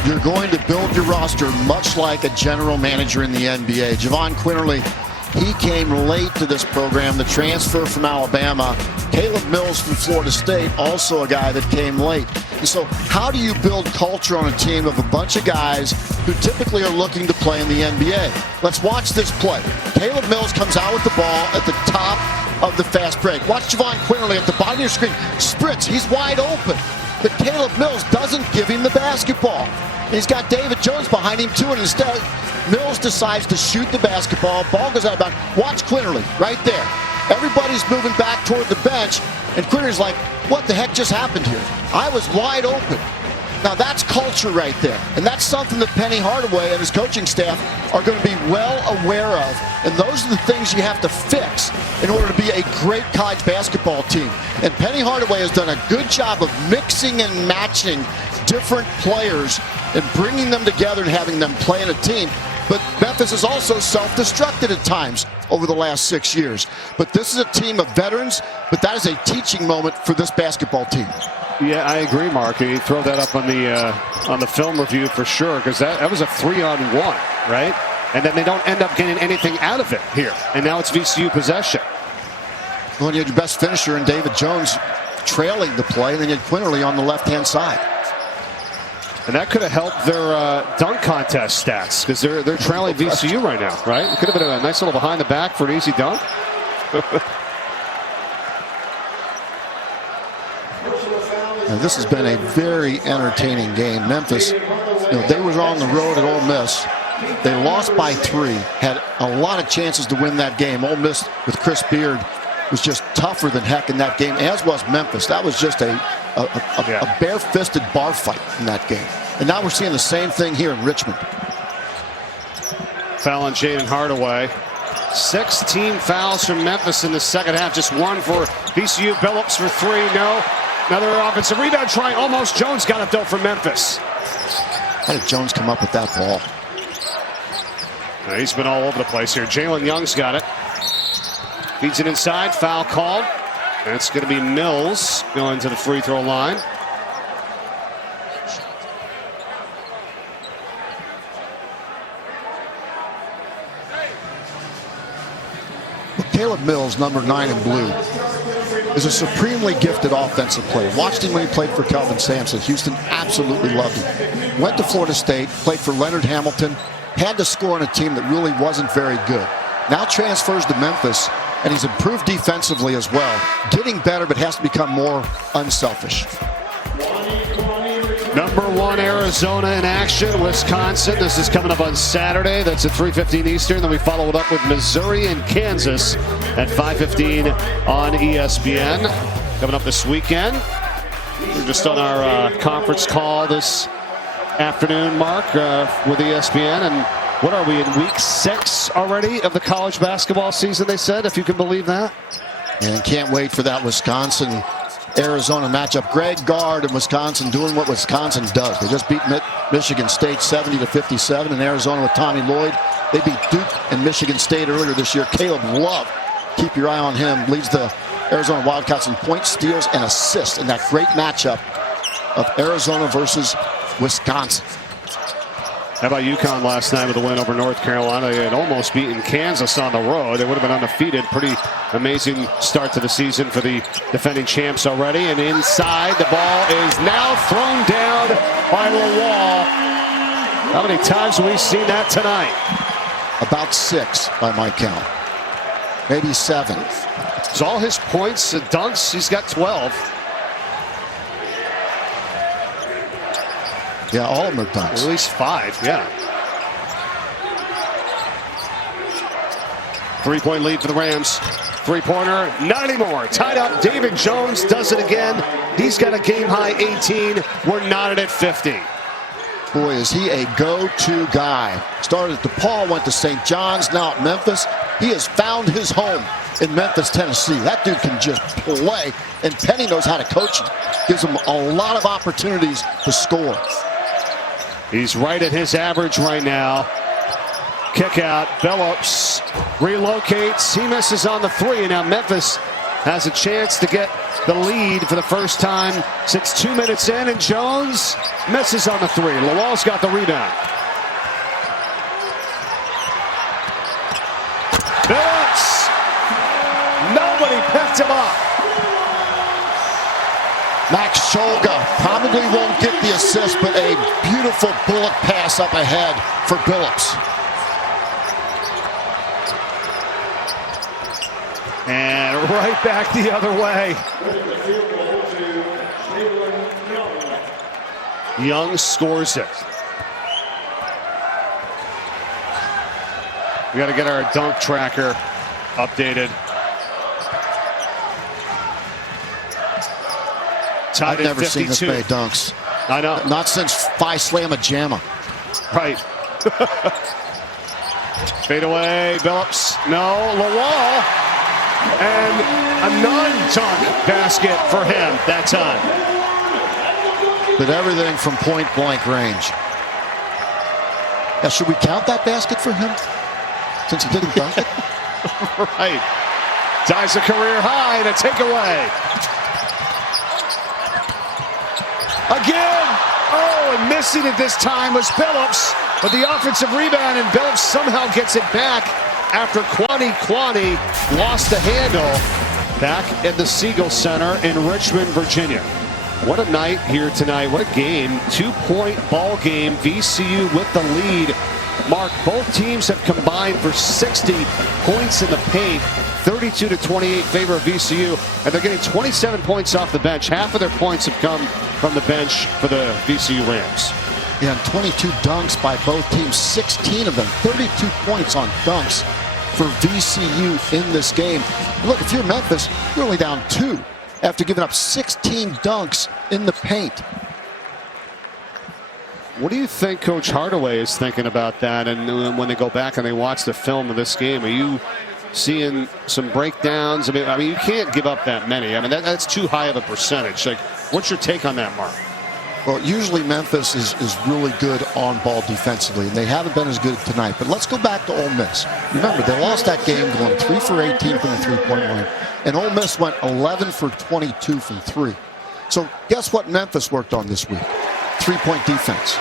you're going to build your roster much like a general manager in the NBA. Jahvon Quinerly, he came late to this program, the transfer from Alabama. Caleb Mills from Florida State, also a guy that came late. And so how do you build culture on a team of a bunch of guys who typically are looking to play in the NBA? Let's watch this play. Caleb Mills comes out with the ball at the top of the fast break. Watch Jahvon Quinerly at the bottom of your screen. Sprints, he's wide open. But Caleb Mills doesn't give him the basketball. He's got David Jones behind him too, and instead Mills decides to shoot the basketball. Ball goes out of bounds. Watch Quinerly right there. Everybody's moving back toward the bench, and Quinerly's like, what the heck just happened here? I was wide open. Now that's culture right there, and that's something that Penny Hardaway and his coaching staff are going to be well aware of, and those are the things you have to fix in order to be a great college basketball team. And Penny Hardaway has done a good job of mixing and matching different players and bringing them together and having them play in a team. But Memphis has also self-destructed at times over the last 6 years. But this is a team of veterans, but that is a teaching moment for this basketball team. Yeah, I agree, Mark. You throw that up on the film review for sure, because that was a 3-on-1, right? And then they don't end up getting anything out of it here. And now it's VCU possession. Well, you had your best finisher in David Jones trailing the play, and then you had Quinerly on the left-hand side. And that could have helped their dunk contest stats, because they're trailing VCU right now, right? It could have been a nice little behind the back for an easy dunk. Now, this has been a very entertaining game. Memphis, they were on the road at Ole Miss. They lost by 3, had a lot of chances to win that game. Ole Miss with Chris Beard was just tougher than heck in that game, as was Memphis. That was just a bare-fisted bar fight in that game. And now we're seeing the same thing here in Richmond. Foul on Jaden Hardaway. 16 fouls from Memphis in the second half. Just one for VCU. Billups for 3. No. Another offensive rebound try. Almost. Jones got it, though, for Memphis. How did Jones come up with that ball? He's been all over the place here. Jalen Young's got it. Feeds it inside. Foul called. That's going to be Mills going to the free throw line. Caleb Mills, number 9 in blue. is a supremely gifted offensive player. Watched him when he played for Kelvin Sampson. Houston absolutely loved him. Went to Florida State, played for Leonard Hamilton, had to score on a team that really wasn't very good. Now transfers to Memphis, and he's improved defensively as well. Getting better, but has to become more unselfish. Number 1, Arizona in action. Wisconsin. This is coming up on Saturday. That's at 3:15 Eastern. Then we follow it up with Missouri and Kansas at 5:15 on ESPN. Coming up this weekend. We're just on our conference call this afternoon, Mark, with ESPN. And what are we, in week 6 already of the college basketball season, they said, if you can believe that? And can't wait for that Wisconsin-Arizona matchup. Greg Gard and Wisconsin doing what Wisconsin does. They just beat Michigan State 70-57, and Arizona with Tommy Lloyd. They beat Duke and Michigan State earlier this year. Caleb Love, keep your eye on him, leads the Arizona Wildcats in points, steals, and assists in that great matchup of Arizona versus Wisconsin. How about UConn last night with a win over North Carolina? They had almost beaten Kansas on the road. They would have been undefeated. Pretty amazing start to the season for the defending champs already. And inside, the ball is now thrown down by Lawal. How many times have we seen that tonight? About 6 by my count. Maybe 7. It's all his points and dunks. He's got 12. Yeah, all of them are dunks. At least 5, yeah. 3-point lead for the Rams. Three-pointer, not anymore. Tied up. David Jones does it again. He's got a game-high 18. We're knotted at 50. Boy, is he a go-to guy. Started at DePaul, went to St. John's, now at Memphis. He has found his home in Memphis, Tennessee. That dude can just play, and Penny knows how to coach him. Gives him a lot of opportunities to score. He's right at his average right now. Kick out. Billups relocates. He misses on the 3. Now Memphis has a chance to get the lead for the first time since 2 minutes in, and Jones misses on the 3. Lawal's got the rebound. Billups! Nobody picked him up. Max Shulga probably won't get the assist, but a beautiful bullet pass up ahead for Billups. And right back the other way. Young scores it. We got to get our dunk tracker updated. Tied I've never seen this 52. many dunks. I know. Not since Phi Slamma Jamma. Right. Fade away. Billups. No. Lawal. And a non-dunk basket for him that time. Did everything from point-blank range. Now, should we count that basket for him? Since he didn't dunk it? Right. Ties a career high and a takeaway. Again. Oh, and missing it this time was Billups with the offensive rebound, and Billups somehow gets it back after Kwani lost the handle back at the Siegel Center in Richmond, Virginia. What a night here tonight. What a game. 2-point ball game. VCU with the lead. Mark, both teams have combined for 60 points in the paint. 32-28 favor of VCU, and they're getting 27 points off the bench. Half of their points have come from the bench for the VCU Rams. Yeah, and 22 dunks by both teams, 16 of them, 32 points on dunks for VCU in this game. Look, if you're Memphis, you're only down 2 after giving up 16 dunks in the paint. What do you think Coach Hardaway is thinking about that? And when they go back and they watch the film of this game, are you seeing some breakdowns? I mean, you can't give up that many. I mean, that's too high of a percentage. Like, what's your take on that, Mark? Well, usually Memphis is really good on ball defensively, and they haven't been as good tonight. But let's go back to Ole Miss. Remember, they lost that game going 3 for 18 from the three-point line, and Ole Miss went 11 for 22 from 3. So guess what Memphis worked on this week? Three-point defense.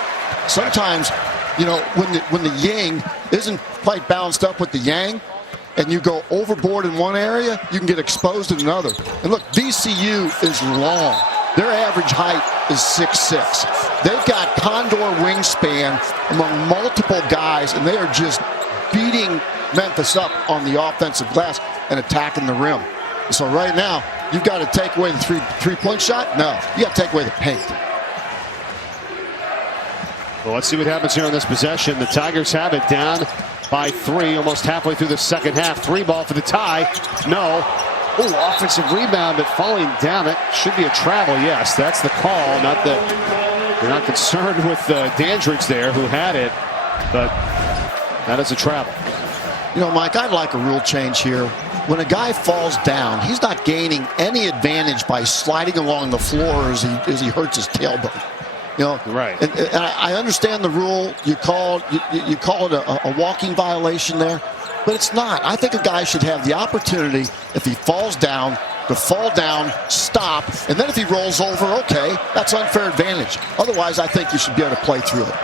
Sometimes, you know, when the yang isn't quite balanced up with the yang, and you go overboard in one area, you can get exposed in another. And look, VCU is long. Their average height is 6'6". They've got condor wingspan among multiple guys, and they are just beating Memphis up on the offensive glass and attacking the rim. So right now, you've got to take away the three-point shot? No, you got to take away the paint. Well, let's see what happens here on this possession. The Tigers have it down by 3, almost halfway through the second half. 3 ball for the tie. No. Oh, offensive rebound, but falling down. It should be a travel. Yes, that's the call. Not that you're not concerned with Dandridge there, who had it, but that is a travel. You know, Mike, I'd like a rule change here. When a guy falls down, he's not gaining any advantage by sliding along the floor as he hurts his tailbone. You know, right? And I understand the rule. You call it a walking violation there, but it's not. I think a guy should have the opportunity, if he falls down, to fall down, stop, and then if he rolls over, okay, that's unfair advantage. Otherwise, I think you should be able to play through it.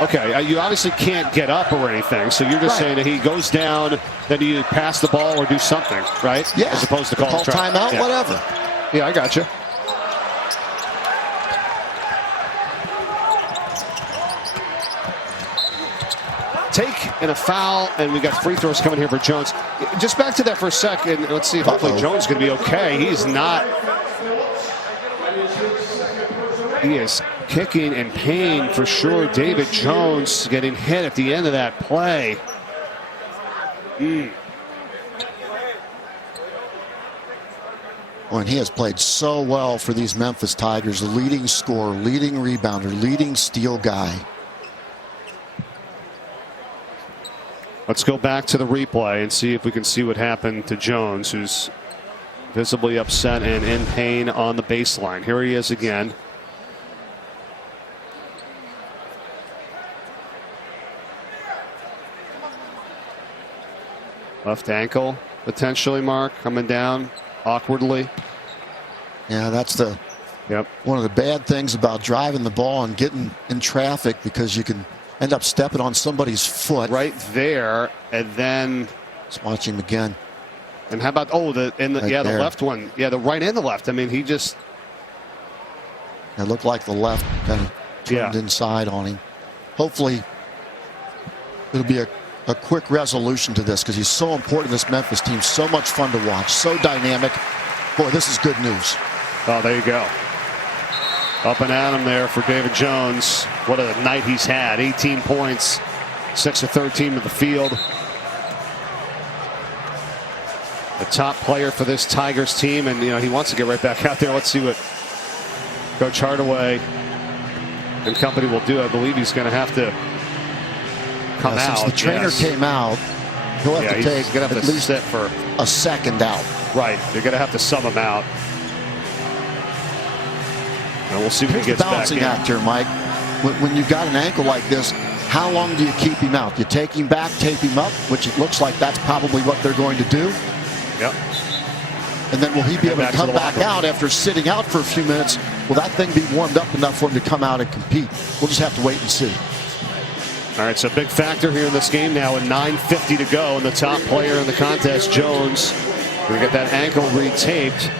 Okay, you obviously can't get up or anything, so you're just saying that he goes down, then you pass the ball or do something, right? Yeah. As opposed to call timeout, yeah. Whatever. Yeah, I got you. Take and a foul, and we got free throws coming here for Jones. Just back to that for a second. Let's see. Hopefully Jones is going to be okay. He's not. He is kicking in pain for sure. David Jones getting hit at the end of that play. Oh, and he has played so well for these Memphis Tigers. The leading scorer, leading rebounder, leading steal guy. Let's go back to the replay and see if we can see what happened to Jones, who's visibly upset and in pain on the baseline. Here he is again. Left ankle, potentially, Mark, coming down awkwardly. Yeah, that's the Yep. one of the bad things about driving the ball and getting in traffic, because you can end up stepping on somebody's foot. Right there, and then Let's watch him again. And how about the left one? Yeah, the right and the left. I mean, he just. It looked like the left kind of turned inside on him. Hopefully, it'll be a quick resolution to this, because he's so important to this Memphis team. So much fun to watch. So dynamic. Boy, this is good news. Oh, there you go. Up and at him there for David Jones. What a night he's had. 18 points, 6 of 13 to the field. The top player for this Tigers team, and he wants to get right back out there. Let's see what Coach Hardaway and company will do. I believe he's going to have to come out. Since the trainer came out, he'll have to take at least sit for a second out. Right, they're going to have to sub him out. And we'll see when he gets back in. Balancing act here, Mike. When you've got an ankle like this, how long do you keep him out? You take him back, tape him up, which it looks like that's probably what they're going to do. Yep. And then will he be able to come back out after sitting out for a few minutes? Will that thing be warmed up enough for him to come out and compete? We'll just have to wait and see. All right, so big factor here in this game now, and 9:50 to go, and the top player in the contest, Jones, we get that ankle retaped.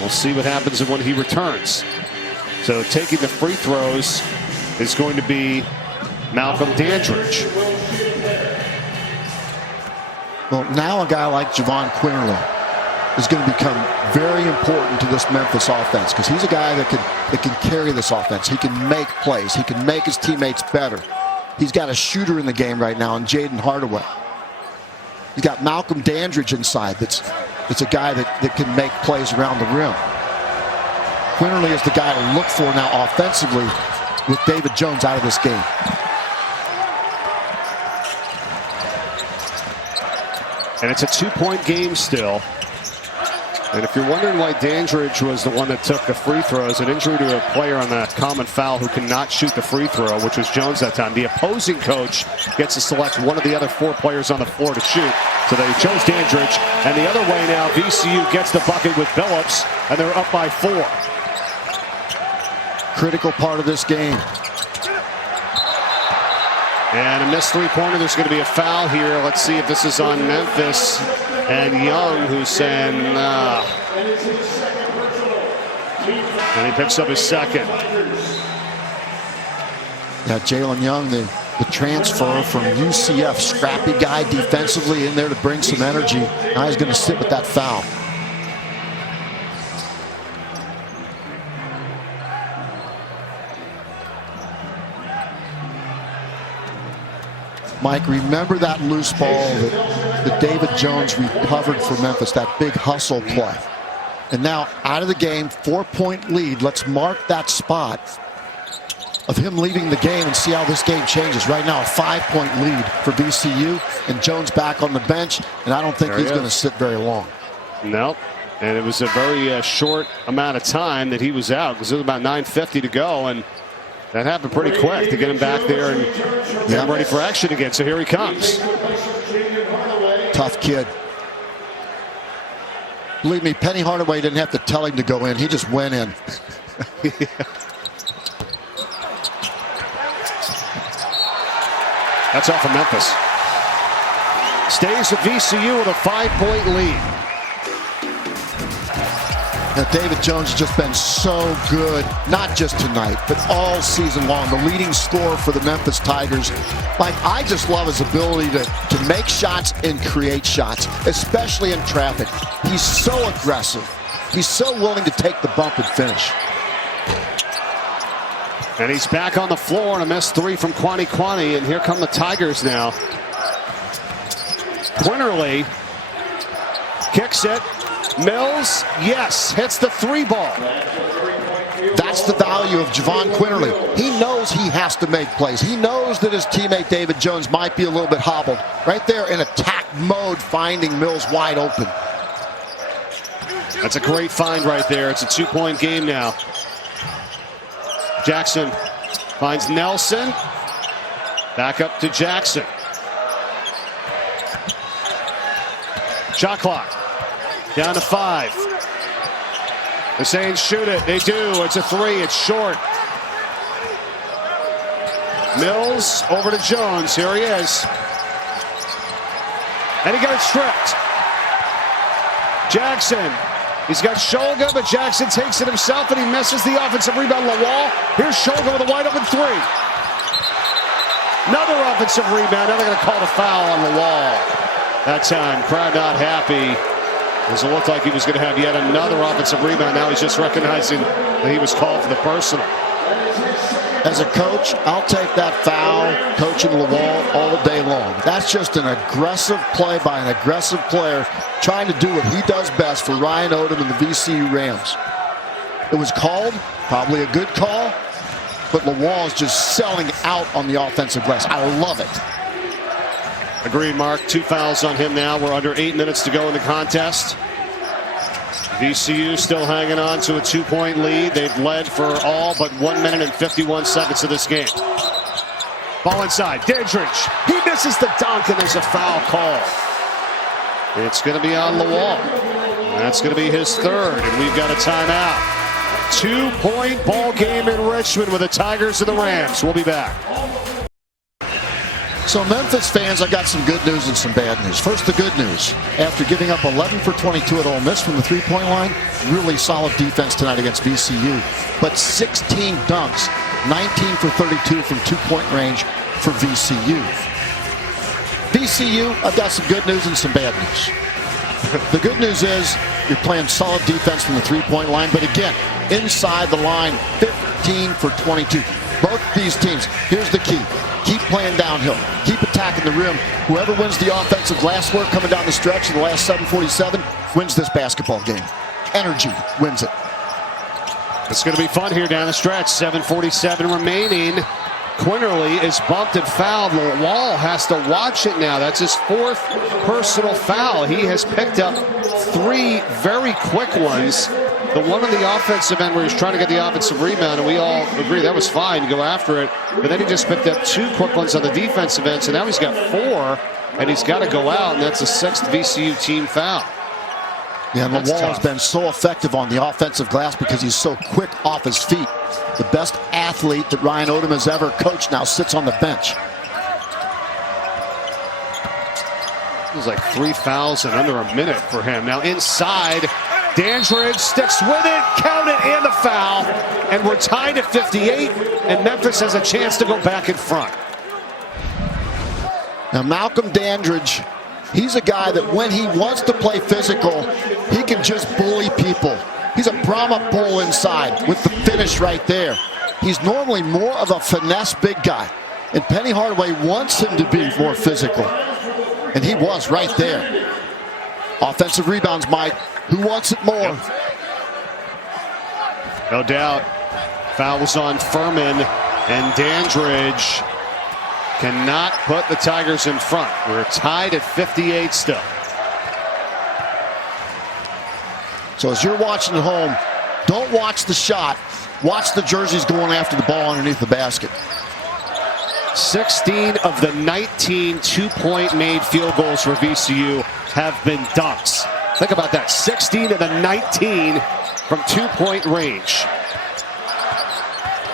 We'll see what happens when he returns. So taking the free throws is going to be Malcolm Dandridge. Well, now a guy like Jahvon Quinerly is going to become very important to this Memphis offense, because he's a guy that can carry this offense. He can make plays. He can make his teammates better. He's got a shooter in the game right now in Jahvon Hardaway. He's got Malcolm Dandridge inside. That's a guy that can make plays around the rim. Quinerly is the guy to look for now offensively with David Jones out of this game. And it's a 2-point game still. And if you're wondering why Dandridge was the one that took the free throws, an injury to a player on that common foul who cannot shoot the free throw, which was Jones that time. The opposing coach gets to select one of the other 4 players on the floor to shoot. So they chose Dandridge. And the other way now, VCU gets the bucket with Billups, and they're up by 4. Critical part of this game. And a missed three-pointer. There's going to be a foul here. Let's see if this is on Memphis. And Young, who's saying, nah. And he picks up his second. Yeah, Jalen Young, the transfer from UCF, scrappy guy defensively in there to bring some energy. Now he's going to sit with that foul. Mike, remember that loose ball that David Jones recovered for Memphis, that big hustle play. And now out of the game, 4-point lead. Let's mark that spot of him leading the game and see how this game changes. Right now, a 5-point lead for VCU, and Jones back on the bench, and I don't think he's going to sit very long. Nope. And it was a very short amount of time that he was out, because it was about 9:50 to go, and that happened pretty quick to get him back there and get him ready for action again. So here he comes. Tough kid. Believe me, Penny Hardaway didn't have to tell him to go in. He just went in. That's off of Memphis. Stays at VCU with a 5-point lead. Now, David Jones has just been so good, not just tonight, but all season long. The leading scorer for the Memphis Tigers. Like, I just love his ability to make shots and create shots, especially in traffic. He's so aggressive. He's so willing to take the bump and finish. And he's back on the floor, and a missed three from Quinerly, and here come the Tigers now. Quinerly kicks it. Mills, yes, hits the three ball. That's the value of Jahvon Quinerly. He knows he has to make plays. He knows that his teammate David Jones might be a little bit hobbled. Right there in attack mode, finding Mills wide open. That's a great find right there. It's a 2-point game now. Jackson finds Nelson. Back up to Jackson. Shot clock. Down to 5. They're saying shoot it. They do. It's a 3. It's short. Mills over to Jones. Here he is. And he got it stripped. Jackson. He's got Shulga, but Jackson takes it himself, and he misses the offensive rebound. Lawal. Here's Shulga with a wide open 3. Another offensive rebound. Now they're going to call the foul on Lawal. That time, crowd not happy. Because it looked like he was going to have yet another offensive rebound. Now he's just recognizing that he was called for the personal. As a coach, I'll take that foul, coaching Lawal, all day long. That's just an aggressive play by an aggressive player trying to do what he does best for Ryan Odom and the VCU Rams. It was called, probably a good call, but Lawal is just selling out on the offensive glass. I love it. Agreed, Mark. 2 fouls on him now. We're under 8 minutes to go in the contest. VCU still hanging on to a 2-point lead. They've led for all but 1 minute and 51 seconds of this game. Ball inside. Dandridge. He misses the dunk, and there's a foul call. It's going to be on Lawal. That's going to be his 3rd, and we've got a timeout. 2-point ball game in Richmond with the Tigers and the Rams. We'll be back. So Memphis fans, I got some good news and some bad news. First, the good news. After giving up 11 for 22 at Ole Miss from the 3-point line, really solid defense tonight against VCU. But 16 dunks, 19 for 32 from 2-point range for VCU. VCU, I've got some good news and some bad news. The good news is you're playing solid defense from the 3-point line, but again, inside the line, 15 for 22. Both these teams, here's the key. Keep playing downhill. Keep attacking the rim. Whoever wins the offensive glass work coming down the stretch in the last 7:47 wins this basketball game. Energy wins it. It's going to be fun here down the stretch. 7:47 remaining. Quinerly is bumped and fouled. Lawal has to watch it now. That's his 4th personal foul. He has picked up 3 very quick ones. The one on the offensive end where he's trying to get the offensive rebound, and we all agree that was fine to go after it. But then he just picked up 2 quick ones on the defensive end, so now he's got 4, and he's got to go out, and that's a 6th VCU team foul. Yeah, and Lawal has been so effective on the offensive glass because he's so quick off his feet. The best athlete that Ryan Odom has ever coached now sits on the bench. It was like 3 fouls in under a minute for him. Now inside, Dandridge sticks with it, count it, and the foul. And we're tied at 58, and Memphis has a chance to go back in front. Now Malcolm Dandridge, he's a guy that when he wants to play physical, he can just bully people. He's a Brahma bull inside with the finish right there. He's normally more of a finesse big guy. And Penny Hardaway wants him to be more physical. And he was right there. Offensive rebounds, Mike. Who wants it more? Yep. No doubt. Foul was on Furman, and Dandridge cannot put the Tigers in front. We're tied at 58 still. So as you're watching at home, don't watch the shot. Watch the jerseys going after the ball underneath the basket. 16 of the 19 two-point made field goals for VCU have been dunks. Think about that. 16 of the 19 from two-point range.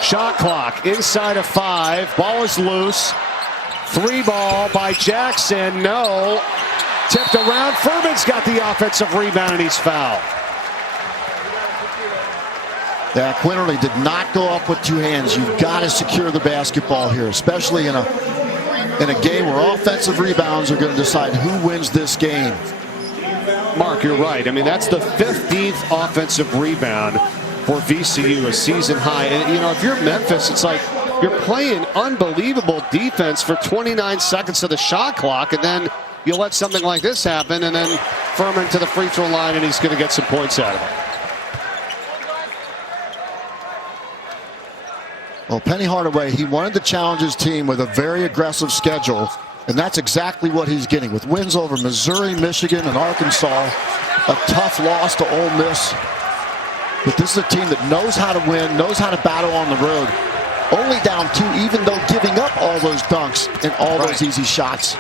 Shot clock inside of 5. Ball is loose. 3 ball by Jackson. No. Tipped around. Furman's got the offensive rebound, and he's fouled. Yeah, Quinerly did not go up with 2 hands. You've got to secure the basketball here, especially in a game where offensive rebounds are going to decide who wins this game. Mark, you're right. I mean, that's the 15th offensive rebound for VCU, a season high. And, you know, if you're Memphis, it's like you're playing unbelievable defense for 29 seconds of the shot clock, and then you let something like this happen, and then Furman to the free throw line, and he's going to get some points out of it. Well, Penny Hardaway, he wanted to challenge his team with a very aggressive schedule, and that's exactly what he's getting with wins over Missouri, Michigan, and Arkansas. A tough loss to Ole Miss. But this is a team that knows how to win, knows how to battle on the road. Only down 2, even though giving up all those dunks and all those easy shots.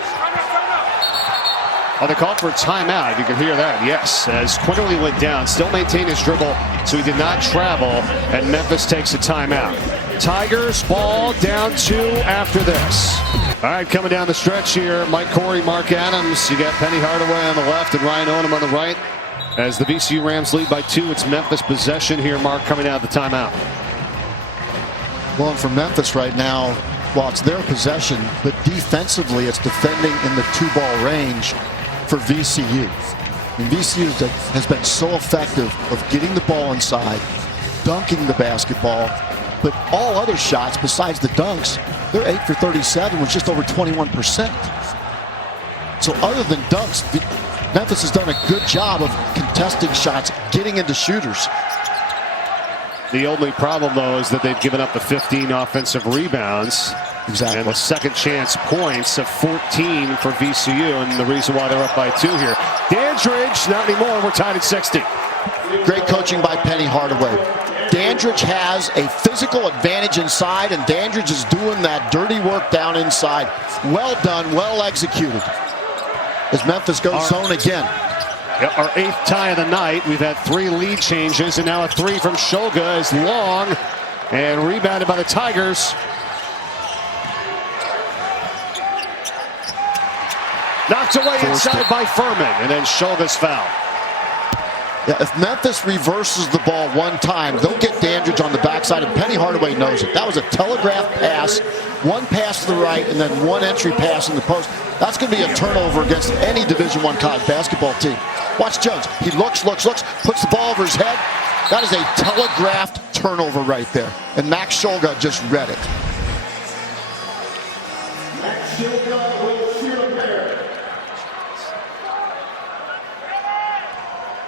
Oh, they called for a timeout. You can hear that, yes. As Quinerly went down, still maintained his dribble, so he did not travel, and Memphis takes a timeout. Tigers ball down 2 after this. All right, coming down the stretch here, Mike Corey, Mark Adams. You got Penny Hardaway on the left and Ryan Odom on the right. As the VCU Rams lead by 2, it's Memphis possession here, Mark, coming out of the timeout. Well, and for Memphis right now, while it's their possession, but defensively it's defending in the 2-ball range for VCU. And VCU has been so effective of getting the ball inside, dunking the basketball, but all other shots besides the dunks, they're 8 for 37 with just over 21%. So other than dunks, Memphis has done a good job of contesting shots, getting into shooters. The only problem, though, is that they've given up the 15 offensive rebounds. Exactly. And the second chance points of 14 for VCU, and the reason why they're up by 2 here. Dandridge, not anymore. We're tied at 60. Great coaching by Penny Hardaway. Dandridge has a physical advantage inside, and Dandridge is doing that dirty work down inside. Well done, well executed. As Memphis goes zone again. Our 8th tie of the night. We've had 3 lead changes, and now a 3 from Shulga is long and rebounded by the Tigers. Knocked away inside by Furman, and then Shulga's foul. Yeah, if Memphis reverses the ball one time, they'll get Dandridge on the backside, and Penny Hardaway knows it. That was a telegraph pass, 1 pass to the right, and then 1 entry pass in the post. That's going to be a turnover against any Division I college basketball team. Watch Jones. He looks, puts the ball over his head. That is a telegraphed turnover right there. And Max Shulga just read it.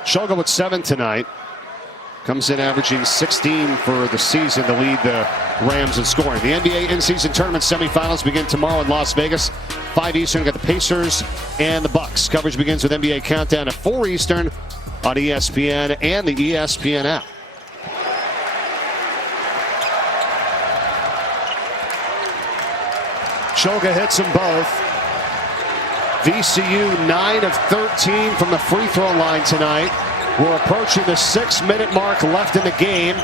Shulga with 7 tonight. Comes in averaging 16 for the season to lead the Rams in scoring. The NBA in-season tournament semifinals begin tomorrow in Las Vegas. 5 Eastern, got the Pacers and the Bucks. Coverage begins with NBA Countdown at 4 Eastern on ESPN and the ESPN app. Shulga hits them both. VCU 9 of 13 from the free throw line tonight. We're approaching the 6-minute mark left in the game.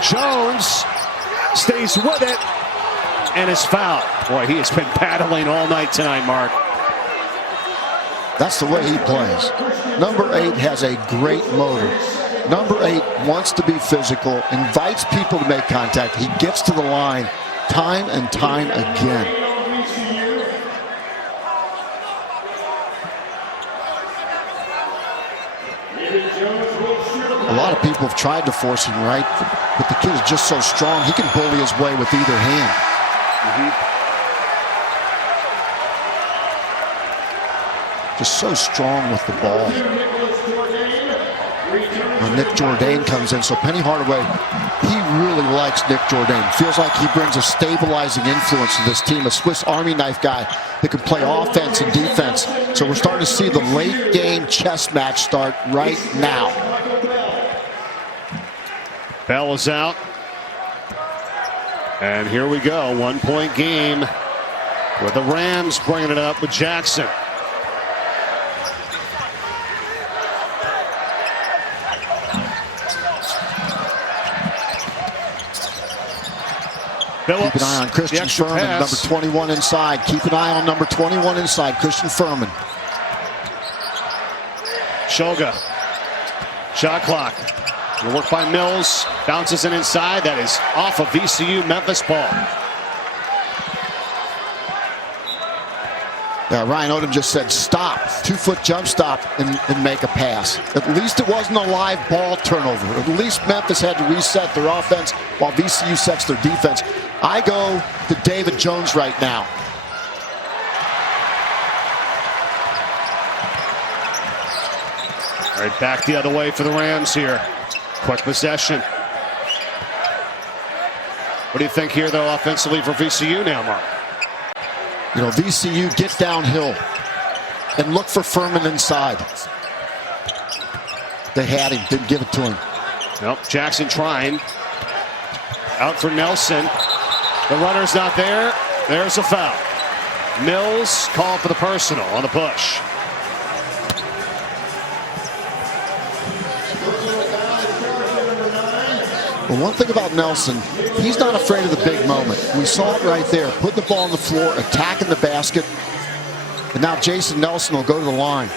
Jones stays with it. and is fouled. Boy, he has been battling all night tonight, Mark. That's the way he plays. Number 8 has a great motor. Number 8 wants to be physical, invites people to make contact. He gets to the line time and time again. A lot of people have tried to force him right, but the kid is just so strong, he can bully his way with either hand. Just so strong with the ball. When Nick Jourdain comes in, so Penny Hardaway, he really likes Nick Jourdain. Feels like he brings a stabilizing influence to this team, a Swiss Army knife guy that can play offense and defense. So we're starting to see the late game chess match start right now. Bell is out. And here we go, 1-point game with the Rams bringing it up with Jackson. Billups, keep an eye on Christian Furman, pass. number 21 inside. Keep an eye on number 21 inside, Christian Furman. Shulga, shot clock. Good work by Mills, bounces in inside. That is off of VCU Memphis ball. Yeah, Ryan Odom just said stop, 2-foot jump stop and make a pass. At least it wasn't a live ball turnover. At least Memphis had to reset their offense while VCU sets their defense. I go to David Jones right now. All right, back the other way for the Rams here. Quick possession. What do you think here, though, offensively for VCU now, Mark? You know, VCU get downhill and look for Furman inside. They had him, didn't give it to him. Nope, Jackson trying. Out for Nelson. The runner's not there. There's a foul. Mills called for the personal on the push. Well, one thing about Nelson, he's not afraid of the big moment. We saw it right there. Putting the ball on the floor, attacking the basket. And now Jason Nelson will go to the line.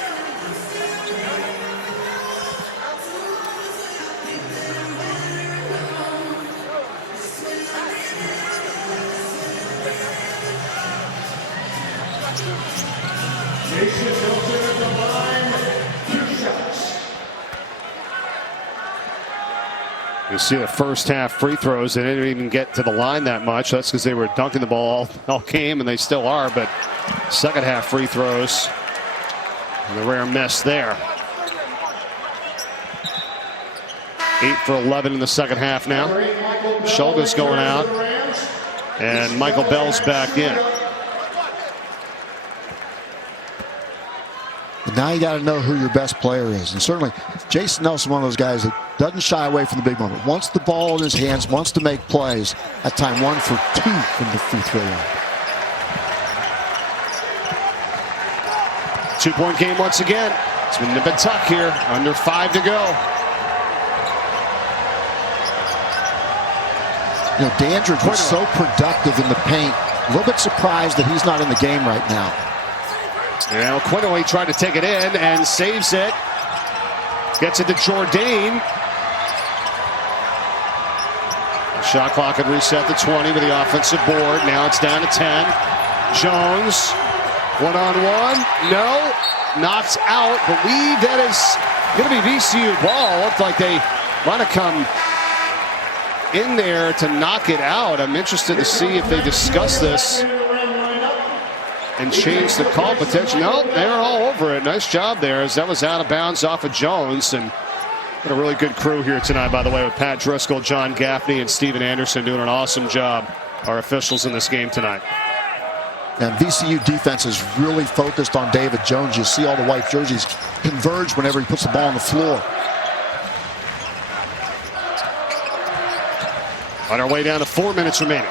You see the first half free throws. They didn't even get to the line that much. That's because they were dunking the ball all game, and they still are. But second half free throws, and a rare miss there. 8 for 11 in the second half now. Shulga's going out, and Michael Bell's back in. And now you got to know who your best player is. And certainly, Jason Nelson, one of those guys that doesn't shy away from the big moment. Wants the ball in his hands, wants to make plays. At time 1 for 2 from the free throw line. 2-point game once again. It's been nip and tuck here. Under 5 to go. You know, Dandridge was so productive in the paint. A little bit surprised that he's not in the game right now. Now Quinerly tried to take it in and saves it. Gets it to Jourdain. The shot clock had reset to 20 with the offensive board. Now it's down to 10. Jones, one-on-one. No, knocks out. Believe that is going to be VCU ball. Looked like they might have come in there to knock it out. I'm interested to see if they discuss this and change the call potential. No, they're all over it. Nice job there, as that was out of bounds off of Jones. And what a really good crew here tonight, by the way, with Pat Driscoll, John Gaffney, and Steven Anderson doing an awesome job. Our officials in this game tonight. And VCU defense is really focused on David Jones. You see all the white jerseys converge whenever he puts the ball on the floor. On our way down to 4 minutes remaining.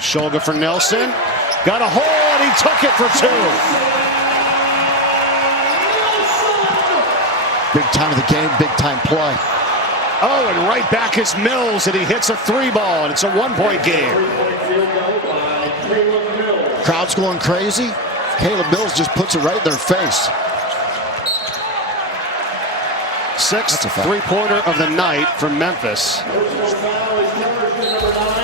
Shulga for Nelson. Got a hole, and he took it for 2. Big time of the game, big time play. Oh, and right back is Mills, and he hits a 3-ball, and it's a 1-point game. Crowd's going crazy. Caleb Mills just puts it right in their face. Sixth three-pointer of the night from Memphis.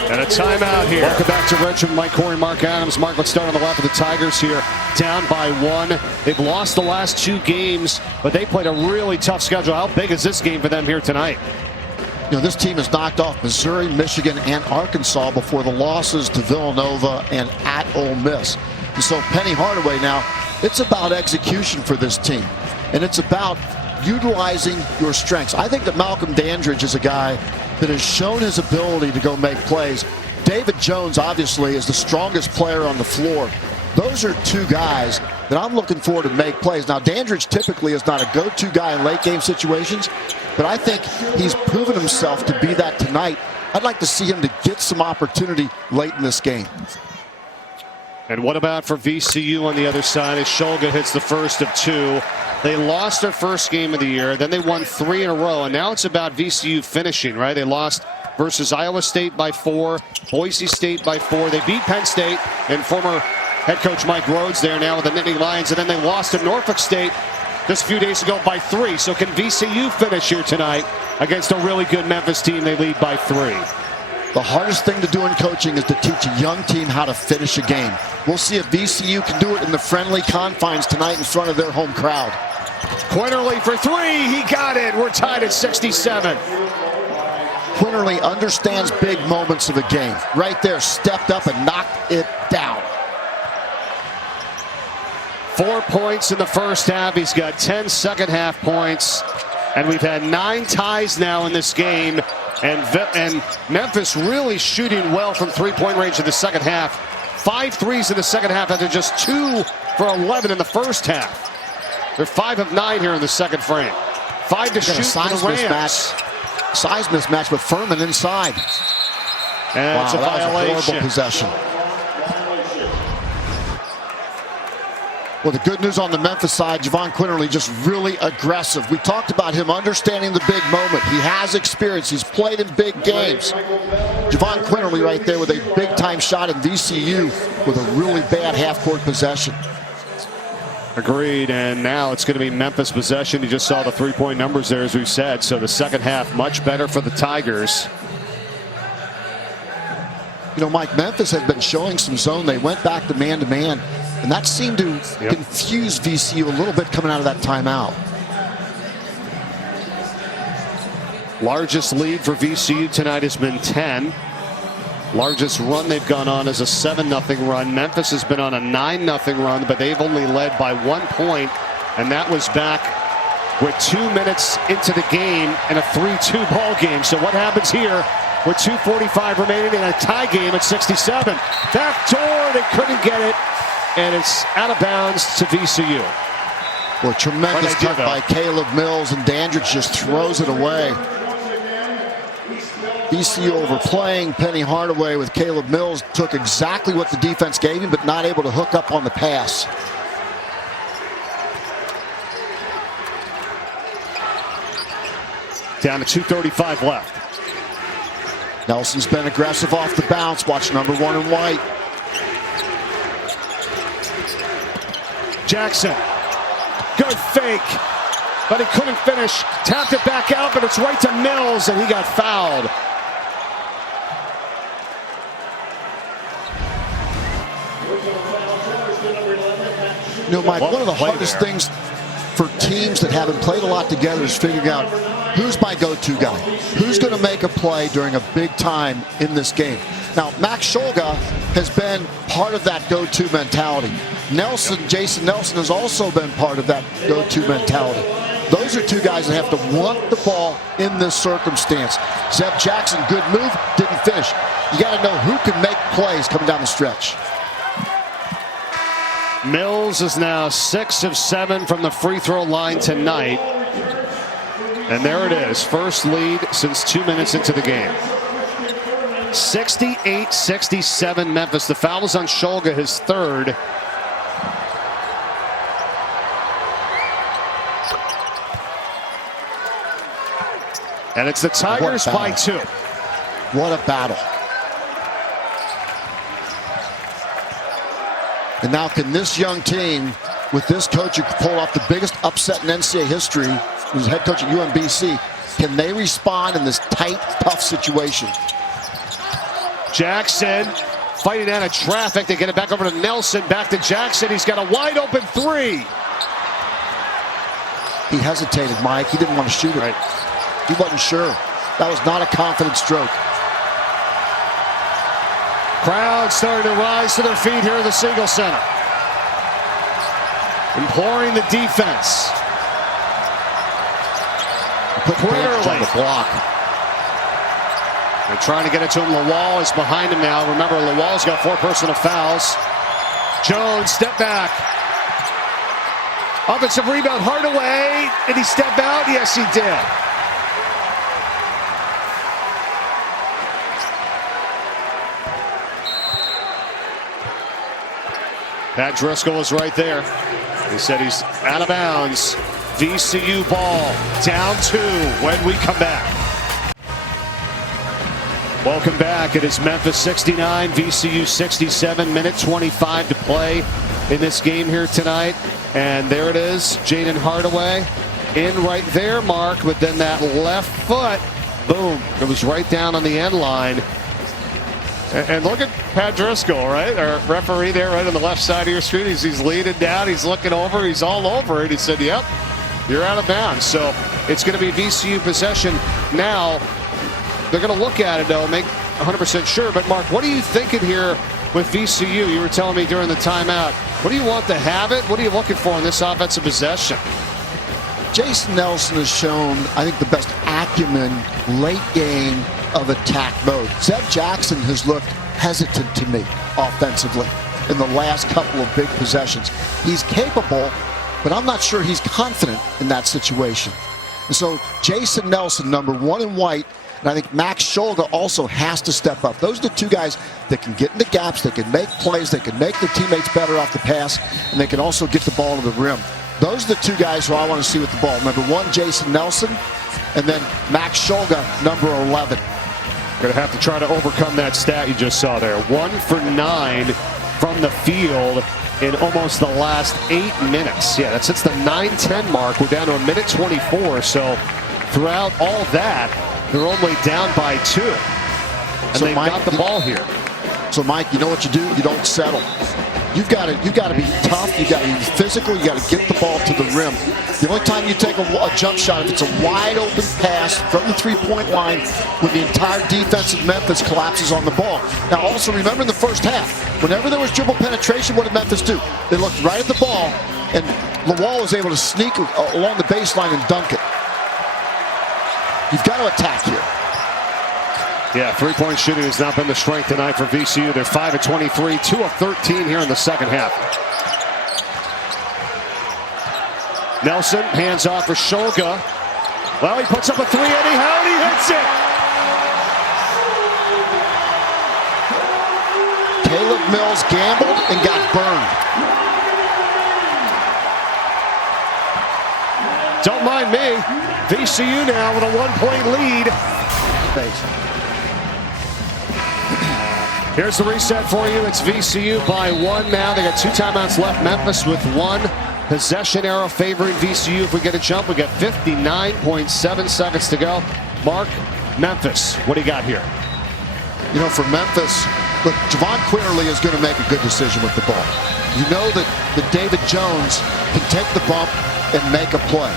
And a timeout here. Welcome back to Richmond. Mike Corey, Mark Adams. Mark, let's start on the left of the Tigers here. Down by 1. They've lost the last 2 games, but they played a really tough schedule. How big is this game for them here tonight? You know, this team has knocked off Missouri, Michigan, and Arkansas before the losses to Villanova and at Ole Miss. And so Penny Hardaway now, it's about execution for this team. And it's about utilizing your strengths. I think that Malcolm Dandridge is a guy that has shown his ability to go make plays. David Jones, obviously, is the strongest player on the floor. Those are 2 guys that I'm looking for to make plays. Now, Dandridge typically is not a go-to guy in late-game situations, but I think he's proven himself to be that tonight. I'd like to see him to get some opportunity late in this game. And what about for VCU on the other side as Shulga hits the first of 2. They lost their first game of the year. Then they won 3 in a row. And now it's about VCU finishing, right? They lost versus Iowa State by 4, Boise State by 4. They beat Penn State and former head coach Mike Rhodes there now with the Nittany Lions. And then they lost to Norfolk State just a few days ago by 3. So can VCU finish here tonight against a really good Memphis team? They lead by 3. The hardest thing to do in coaching is to teach a young team how to finish a game. We'll see if VCU can do it in the friendly confines tonight in front of their home crowd. Quinerly for 3. He got it. We're tied at 67. Quinerly understands big moments of a game. Right there, stepped up and knocked it down. 4 points in the first half. He's got 10 second half points. And we've had 9 ties now in this game. And Memphis really shooting well from three-point range in the second half. 5 threes in the second half after just 2 for 11 in the first half. They're 5 of 9 here in the second frame. 5 to shoot for the Rams. Size mismatch with Furman inside. And it's a violation. Was a horrible possession. Well, the good news on the Memphis side, Jahvon Quinerly just really aggressive. We talked about him understanding the big moment. He has experience. He's played in big games. Jahvon Quinerly right there with a big-time shot in VCU with a really bad half-court possession. Agreed, and now it's going to be Memphis possession. You just saw the three-point numbers there, as we've said. So the second half, much better for the Tigers. You know, Mike, Memphis had been showing some zone. They went back to man-to-man, and that seemed to confuse VCU a little bit coming out of that timeout. Largest lead for VCU tonight has been 10. Largest run they've gone on is a 7-0 run. Memphis has been on a 9-0 run, but they've only led by 1 point, and that was back with 2 minutes into the game in a 3-2 ball game. So what happens here with 2:45 remaining in a tie game at 67? Back door, they couldn't get it, and it's out of bounds to VCU. Well, tremendous cut by Caleb Mills, and Dandridge just throws it away. VCU overplaying. Penny Hardaway with Caleb Mills took exactly what the defense gave him, but not able to hook up on the pass. Down to 2:35 left. Nelson's been aggressive off the bounce. Watch number 1 in white. Jackson. Good fake, but he couldn't finish. Tapped it back out, but it's right to Mills, and he got fouled. You know, Mike, one of the hardest things for teams that haven't played a lot together is figuring out who's my go-to guy, who's going to make a play during a big time in this game. Now, Max Shulga has been part of that go-to mentality. Jason Nelson has also been part of that go-to mentality. Those are 2 guys that have to want the ball in this circumstance. Zeb Jackson, good move, didn't finish. You got to know who can make plays coming down the stretch. Mills is now 6 of 7 from the free throw line tonight. And there it is, first lead since 2 minutes into the game. 68-67 Memphis. The foul is on Shulga, his 3rd. And it's the Tigers by 2. What a battle. And now can this young team, with this coach who pulled off the biggest upset in NCAA history, who's head coach at UMBC, can they respond in this tight, tough situation? Jackson fighting out of traffic. They get it back over to Nelson. Back to Jackson. He's got a wide open 3. He hesitated, Mike. He didn't want to shoot it. Right. He wasn't sure. That was not a confident stroke. Crowd starting to rise to their feet here at the Siegel Center. Imploring the defense. Quinerly on the block. They're trying to get it to him. Lawal is behind him now. Remember, Lawal's got 4 personal fouls. Jones, step back. Offensive rebound, Hardaway. Did he step out? Yes, he did. Pat Driscoll was right there. He said he's out of bounds. VCU ball, down 2 when we come back. Welcome back. It is Memphis 69, VCU 67. Minute 25 to play in this game here tonight. And there it is, Jaden Hardaway in right there, Mark. But then that left foot, boom, it was right down on the end line. And look at Pat Driscoll, right? Our referee there right on the left side of your screen. He's leaning down. He's looking over. He's all over it. He said, yep, you're out of bounds. So it's going to be VCU possession now. They're going to look at it, though, make 100% sure. But, Mark, what are you thinking here with VCU? You were telling me during the timeout. What do you want to have it? What are you looking for in this offensive possession? Jason Nelson has shown, I think, the best acumen late game of attack mode. Zeb Jackson has looked hesitant to me offensively in the last couple of big possessions. He's capable, but I'm not sure he's confident in that situation. And so Jason Nelson, number 1 in white, and I think Max Shulga also has to step up. Those are the 2 guys that can get in the gaps, they can make plays, they can make their teammates better off the pass, and they can also get the ball to the rim. Those are the 2 guys who I want to see with the ball. Number 1, Jason Nelson, and then Max Shulga, number 11. Going to have to try to overcome that stat you just saw there. 1 for 9 from the field in almost the last 8 minutes. Yeah, that's the 9-10 mark. We're down to a minute 24. So throughout all that, they're only down by 2. And so they've got the ball here. So, Mike, you know what you do? You don't settle. You've got to be tough. You've got to be physical. You got to get the ball to the rim. The only time you take a jump shot, if it's a wide open pass from the 3-point line when the entire defense of Memphis collapses on the ball. Now, also remember in the first half, whenever there was dribble penetration, what did Memphis do? They looked right at the ball, and Lawal was able to sneak along the baseline and dunk it. You've got to attack here. Yeah, 3-point shooting has not been the strength tonight for VCU. They're 5 of 23, 2 of 13 here in the second half. Nelson hands off for Shulga. Well, he puts up a 3 anyhow, and he hits it. Caleb Mills gambled and got burned. Don't mind me. VCU now with a 1-point lead. Thanks. Here's the reset for you. It's VCU by 1 now. They got 2 timeouts left. Memphis with 1 possession arrow favoring VCU. If we get a jump, we got 59.7 seconds to go. Mark, Memphis, what do you got here? You know, for Memphis, look, Jahvon Quinerly is going to make a good decision with the ball. You know that David Jones can take the bump and make a play.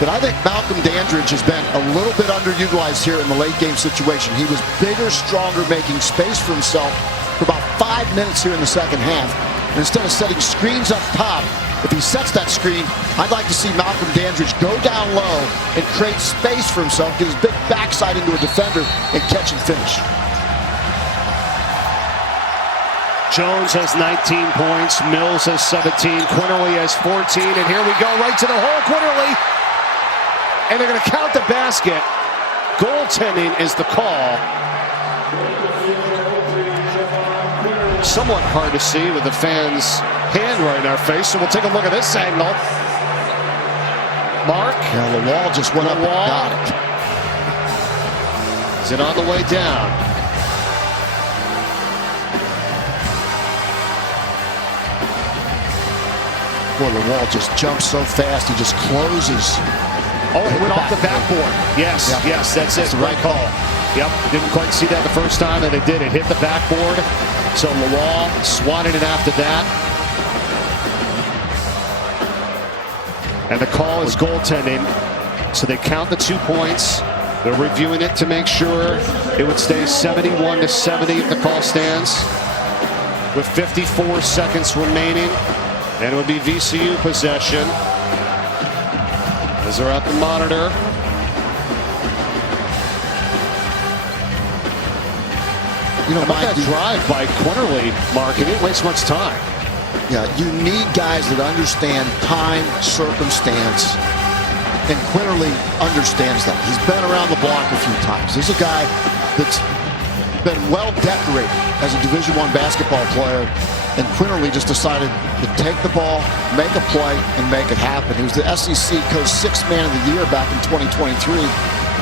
But I think Malcolm Dandridge has been a little bit underutilized here in the late game situation. He was bigger, stronger, making space for himself for about 5 minutes here in the second half. And instead of setting screens up top, if he sets that screen, I'd like to see Malcolm Dandridge go down low and create space for himself, get his big backside into a defender, and catch and finish. Jones has 19 points. Mills has 17. Quinerly has 14. And here we go, right to the hole. Quinerly. And they're going to count the basket. Goaltending is the call. Somewhat hard to see with the fans' hand right in our face, so we'll take a look at this angle. Mark. Yeah, Lawal just went up and got it. Has it on the way down. Boy, Lawal just jumps so fast, he just closes. Oh, it went off the backboard. Yes, yep. Yes, that's it. That's the right call. Yep, didn't quite see that the first time, and it did. It hit the backboard. So Lawal swatted it after that. And the call is goaltending. So they count the 2 points. They're reviewing it to make sure it would stay 71-70 if the call stands. With 54 seconds remaining. And it would be VCU possession. As they're at the monitor. You know, that drive by Quinerly, Mark, he didn't waste much time. Yeah, you need guys that understand time, circumstance, and Quinerly understands that. He's been around the block a few times. This is a guy that's been well decorated as a Division I basketball player, and Quinerly just decided to take the ball, make a play, and make it happen. He was the SEC Coach 6th Man of the Year back in 2023.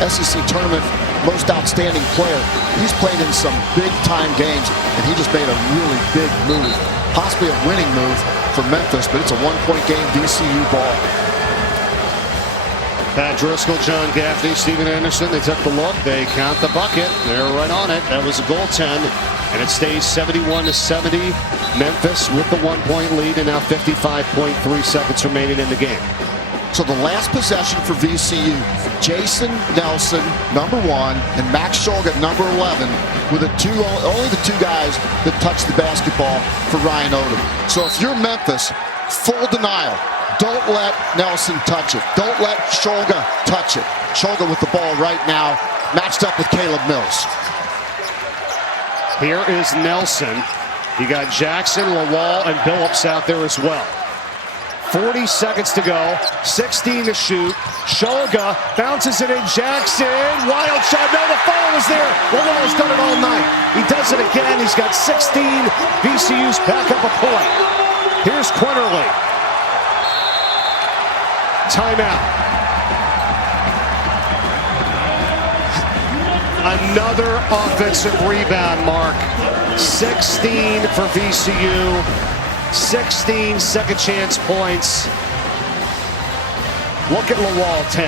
SEC Tournament Most Outstanding Player. He's played in some big-time games, and he just made a really big move. Possibly a winning move for Memphis, but it's a one-point game, VCU ball. Pat Driscoll, John Gaffney, Steven Anderson, they took the look. They count the bucket. They're right on it. That was a goaltend, and it stays 71-70. Memphis with the 1-point lead, and now 55.3 seconds remaining in the game. So the last possession for VCU, Jason Nelson, number 1, and Max Shulga, number 11, were only the 2 guys that touched the basketball for Ryan Odom. So if you're Memphis, full denial. Don't let Nelson touch it. Don't let Shulga touch it. Shulga with the ball right now, matched up with Caleb Mills. Here is Nelson. You got Jackson, Lawal, and Billups out there as well. 40 seconds to go, 16 to shoot. Shulga bounces it in. Jackson, wild shot. No, the foul is there. Lawal's done it all night. He does it again. He's got 16. VCU's back up a point. Here's Quinerly. Timeout. Another offensive rebound, Mark. 16 for VCU. 16 second chance points. Look at Lawal, 10.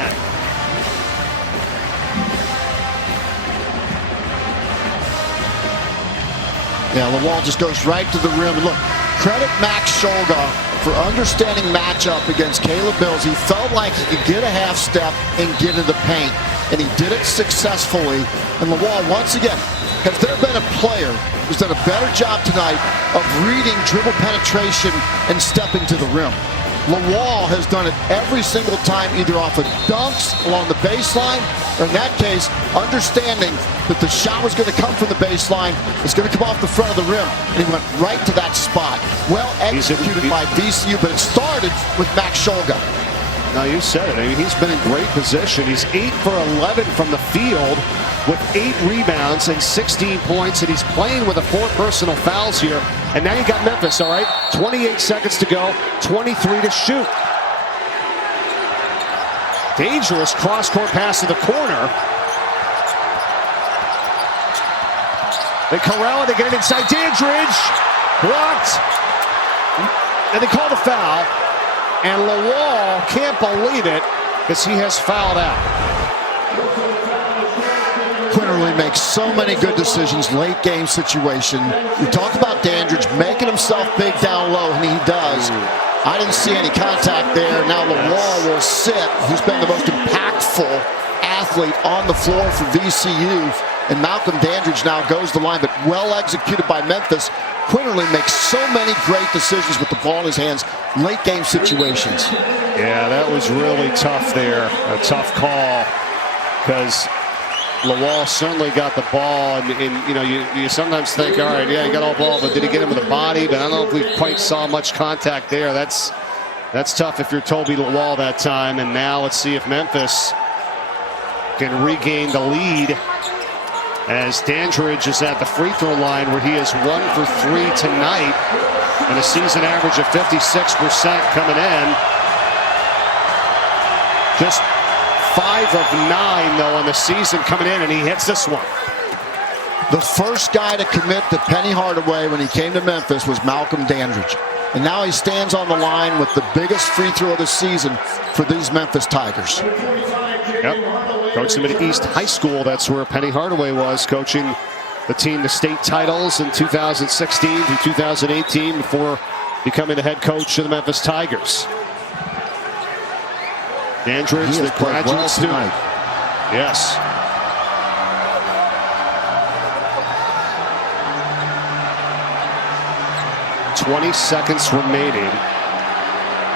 Yeah, Lawal just goes right to the rim. And look, credit Max Shulga for understanding matchup against Caleb Mills. He felt like he could get a half step and get in the paint, and he did it successfully. And Lawal, once again, has there been a player who's done a better job tonight of reading dribble penetration and stepping to the rim? Lawal has done it every single time, either off of dunks along the baseline, or in that case, understanding that the shot was going to come from the baseline, it's going to come off the front of the rim, and he went right to that spot. Well executed by VCU, but it started with Max Shulga. Now, you said it. I mean, he's been in great position. He's 8 for 11 from the field with 8 rebounds and 16 points, and he's playing with 4 personal fouls here. And now you got Memphis, all right? 28 seconds to go, 23 to shoot. Dangerous cross-court pass to the corner. They corral it, they get it inside. Dandridge blocked, and they call the foul. And Lawal can't believe it because he has fouled out. Quinerly makes so many good decisions, late game situation. We talk about Dandridge making himself big down low, and he does. I didn't see any contact there. Now Lawal will sit, who's been the most impactful athlete on the floor for VCU. And Malcolm Dandridge now goes the line, but well executed by Memphis. Quinerly makes so many great decisions with the ball in his hands, late game situations. Yeah, that was really tough there. A tough call because Lawal certainly got the ball, and you know, you sometimes think, all right, yeah, he got all ball, but did he get him with the body? But I don't know if we quite saw much contact there. That's tough if you're Toibu Lawal that time. And now let's see if Memphis can regain the lead, as Dandridge is at the free throw line, where he is 1 for 3 tonight, and a season average of 56% coming in. Just 5 of 9, though, on the season coming in, and he hits this one. The first guy to commit to Penny Hardaway when he came to Memphis was Malcolm Dandridge. And now he stands on the line with the biggest free throw of the season for these Memphis Tigers. Yep. Coached him at East High School. That's where Penny Hardaway was, coaching the team to state titles in 2016 through 2018 before becoming the head coach of the Memphis Tigers. Dandridge, the graduate student. Yes. "20 seconds remaining."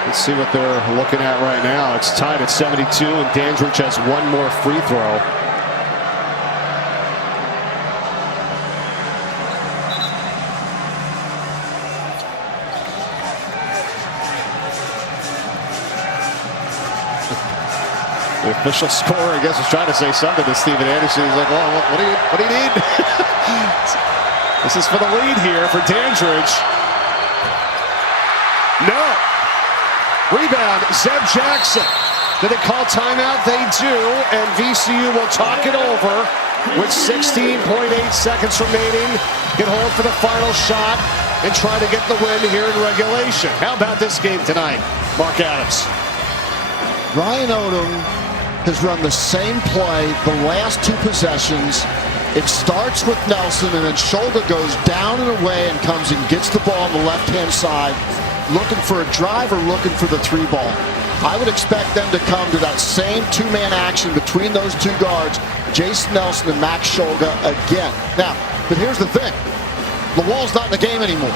Let's see what they're looking at right now. It's tied at 72, and Dandridge has one more free throw. The official scorer, I guess, was trying to say something to Steven Anderson. He's like, "Well, what do you need?" This is for the lead here for Dandridge. No. Rebound, Zeb Jackson. Did they call timeout? They do, and VCU will talk it over with 16.8 seconds remaining. Can hold for the final shot and try to get the win here in regulation. How about this game tonight, Mark Adams? Ryan Odom has run the same play the last 2 possessions. It starts with Nelson, and then Shulga goes down and away and comes and gets the ball on the left-hand side, looking for a drive or looking for the 3 ball. I would expect them to come to that same 2-man action between those 2 guards, Jason Nelson and Max Shulga again. Now, but here's the thing. Lawal's not in the game anymore.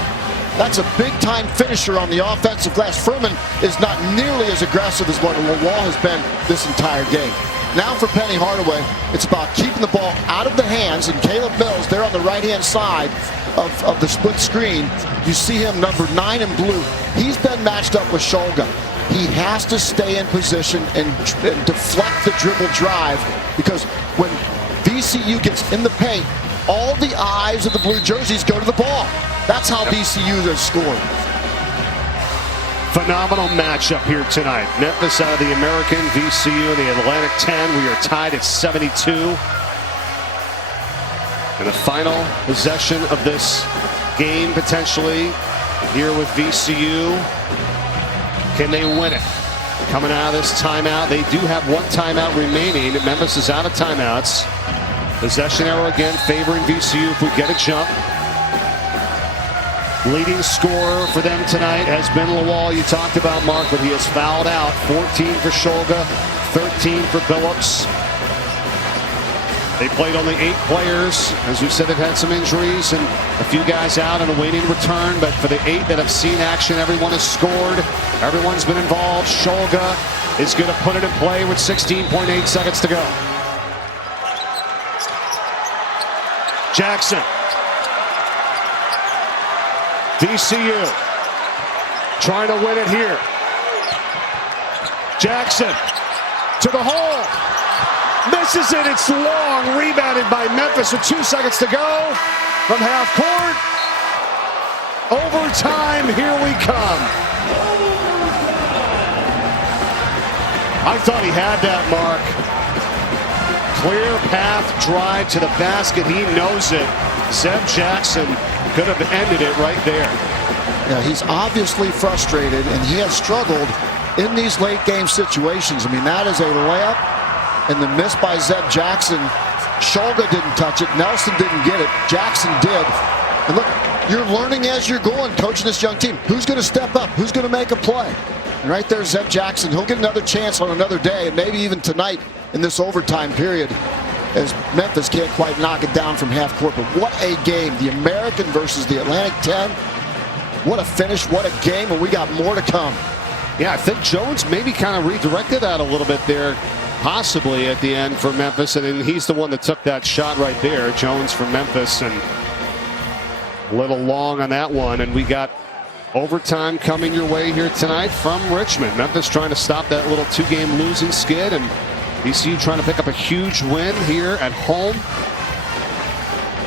That's a big-time finisher on the offensive glass. Furman is not nearly as aggressive as what Lawal has been this entire game. Now for Penny Hardaway, it's about keeping the ball out of the hands, and Caleb Mills there on the right-hand side of the split screen. You see him, number 9 in blue. He's been matched up with Shulga. He has to stay in position and deflect the dribble drive, because when VCU gets in the paint, all the eyes of the blue jerseys go to the ball. That's how VCU has scored. Phenomenal matchup here tonight. Memphis out of the American, VCU in the Atlantic 10. We are tied at 72. And the final possession of this game potentially here with VCU. Can they win it? Coming out of this timeout, they do have 1 timeout remaining. Memphis is out of timeouts. Possession arrow again favoring VCU if we get a jump. Leading scorer for them tonight has been Lawal. You talked about, Mark, but he has fouled out. 14 for Shulga, 13 for Billups. They played only 8 players. As we said, they've had some injuries and a few guys out and awaiting return. But for the 8 that have seen action, everyone has scored. Everyone's been involved. Shulga is going to put it in play with 16.8 seconds to go. Jackson. VCU trying to win it here. Jackson to the hole. Misses it. It's long. Rebounded by Memphis with 2 seconds to go from half court. Overtime. Here we come. I thought he had that, Mark. Clear path drive to the basket. He knows it. Zeb Jackson could have ended it right there. Yeah, he's obviously frustrated, and he has struggled in these late game situations. I mean, that is a layup, and the miss by Zeb Jackson. Shulga didn't touch it. Nelson didn't get it. Jackson did. And look, you're learning as you're going, coaching this young team. Who's going to step up? Who's going to make a play? And right there, Zeb Jackson. He'll get another chance on another day, and maybe even tonight in this overtime period, as Memphis can't quite knock it down from half court. But what a game. The American versus the Atlantic 10. What a finish. What a game. And we got more to come. Yeah, I think Jones maybe kind of redirected that a little bit there, possibly at the end for Memphis. And he's the one that took that shot right there, Jones from Memphis. And a little long on that one. And we got overtime coming your way here tonight from Richmond. Memphis trying to stop that little 2-game losing skid, and VCU trying to pick up a huge win here at home.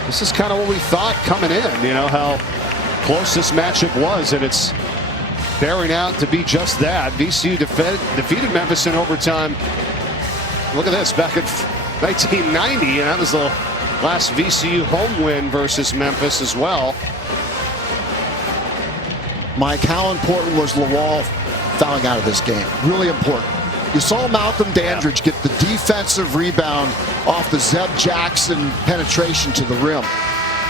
This is kind of what we thought coming in, you know, how close this matchup was, and it's bearing out to be just that. VCU defeated Memphis in overtime look at this, back in 1990, and that was the last VCU home win versus Memphis as well. Mike, how important was Lawal fouling out of this game? Really important. You saw Malcolm Dandridge get the defensive rebound off the Zeb Jackson penetration to the rim.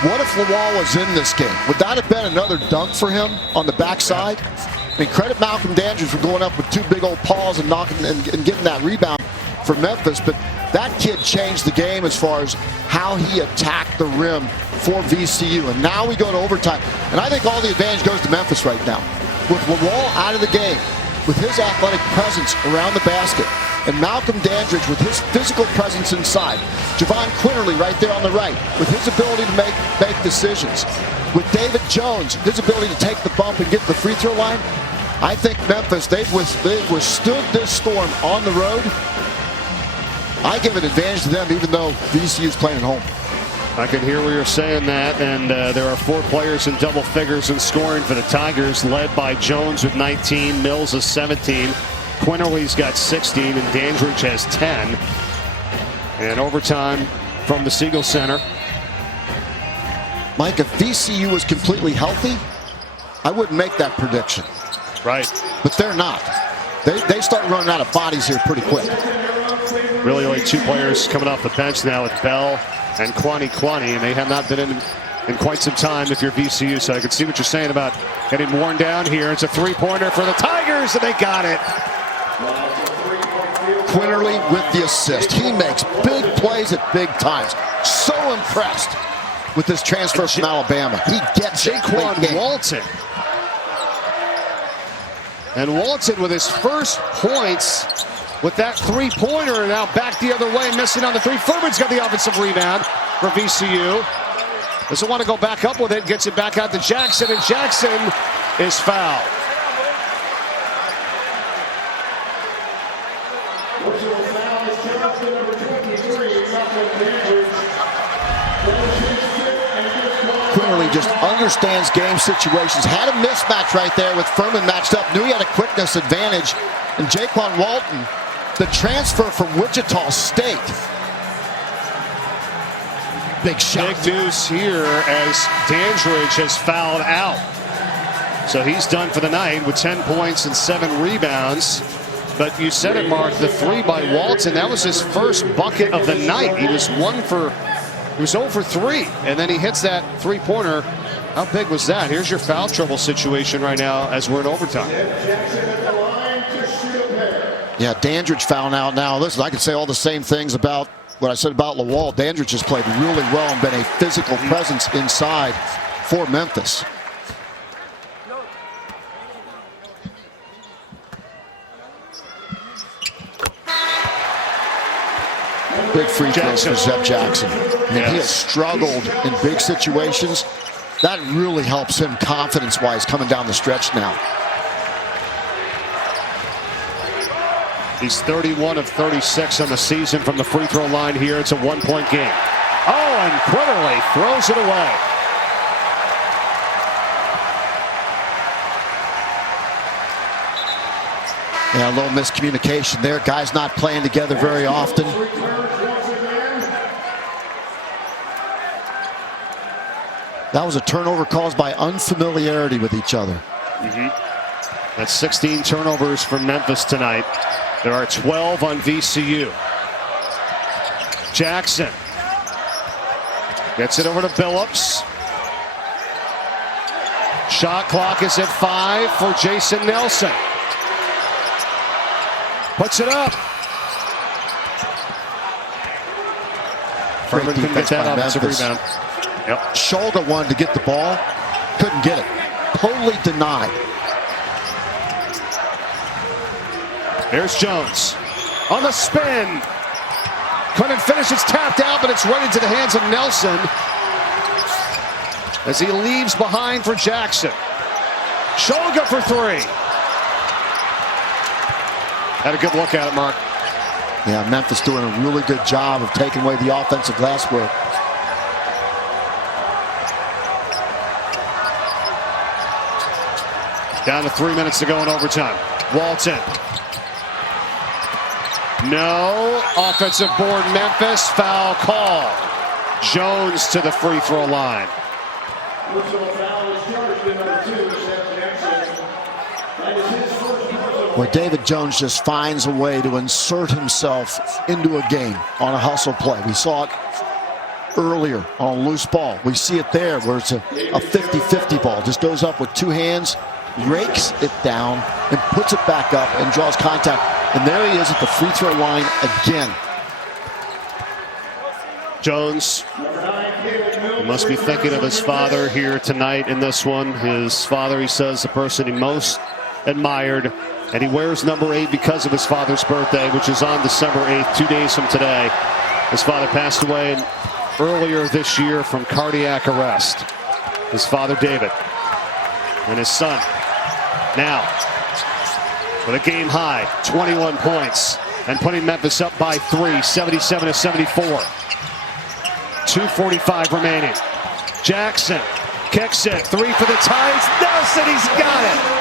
What if Lawal was in this game? Would that have been another dunk for him on the backside? I mean, credit Malcolm Dandridge for going up with two big old paws and knocking and getting that rebound for Memphis, but that kid changed the game as far as how he attacked the rim for VCU. And now we go to overtime. And I think all the advantage goes to Memphis right now. With Lawal out of the game, with his athletic presence around the basket, and Malcolm Dandridge with his physical presence inside, Jahvon Quinerly right there on the right with his ability to make decisions, with David Jones, his ability to take the bump and get to the free throw line. I think Memphis, they've withstood this storm on the road. I give an advantage to them even though VCU's playing at home. I can hear where you're saying that, and there are 4 players in double figures in scoring for the Tigers, led by Jones with 19, Mills is 17, Quinerly's got 16, and Dandridge has 10. And overtime from the Siegel Center. Mike, if VCU was completely healthy, I wouldn't make that prediction. Right. But they're not. They start running out of bodies here pretty quick. Really only 2 players coming off the bench now with Bell and Kwani, and they have not been in quite some time if you're VCU, so I can see what you're saying about getting worn down here. It's a 3-pointer for the Tigers, and they got it. Quinerly with the assist. He makes big plays at big times. So impressed with this transfer from Alabama. He gets Jahvon Walton. And Walton with his first points with that 3-pointer, and now back the other way, missing on the 3. Furman's got the offensive rebound for VCU. Doesn't want to go back up with it, gets it back out to Jackson, and Jackson is fouled. Quinerly just understands game situations. Had a mismatch right there with Furman matched up. Knew he had a quickness advantage. And Jahvon Walton, the transfer from Wichita State. Big shot. Big deuce here as Dandridge has fouled out. So he's done for the night with 10 points and 7 rebounds. But you said it, Mark, the 3 by Walton, that was his first bucket of the night. He was 0 for 3, and then he hits that 3-pointer. How big was that? Here's your foul trouble situation right now as we're in overtime. Yeah, Dandridge fouling out now. Listen, I could say all the same things about what I said about Lawal. Dandridge has played really well and been a physical presence inside for Memphis. Big free throws for Zeb Jackson. I mean, he has struggled in big situations. That really helps him confidence-wise coming down the stretch now. He's 31 of 36 on the season from the free throw line here. It's a 1-point game. Oh, and Quinerly throws it away. Yeah, a little miscommunication there. Guys not playing together very often. That was a turnover caused by unfamiliarity with each other. That's 16 turnovers for Memphis tonight. There are 12 on VCU. Jackson gets it over to Billups. Shot clock is at 5 for Jason Nelson. Puts it up. Furman couldn't get that offensive rebound. Yep. Shulga wanted to get the ball. Couldn't get it. Totally denied. There's Jones on the spin. Couldn't finish. It's tapped out, but it's right into the hands of Nelson as he leaves behind for Jackson. Shulga for 3. Had a good look at it, Mark. Yeah, Memphis doing a really good job of taking away the offensive glassware. Down to 3 minutes to go in overtime. Walton. No. Offensive board, Memphis. Foul call. Jones to the free throw line. Where David Jones just finds a way to insert himself into a game on a hustle play. We saw it earlier on a loose ball. We see it there where it's a 50-50 ball. Just goes up with two hands, rakes it down, and puts it back up and draws contact. And there he is at the free throw line again. Jones, he must be thinking of his father here tonight in this one. His father, he says, the person he most admired. And he wears number 8 because of his father's birthday, which is on December 8th, 2 days from today. His father passed away earlier this year from cardiac arrest. His father, David, and his son, now with a game high, 21 points, and putting Memphis up by 3, 77-74. 2:45 remaining. Jackson kicks it, 3 for the Tides. Nelson, he's got it.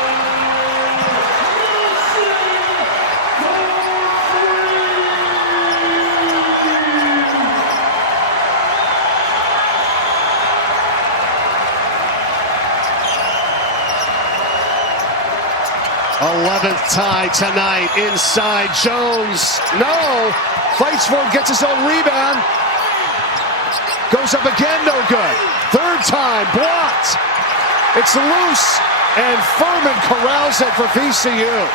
Eleventh tie tonight. Inside Jones. No. Fights for it. Gets his own rebound. Goes up again. No good. Third time. Blocked. It's loose. And Furman corrals it for VCU.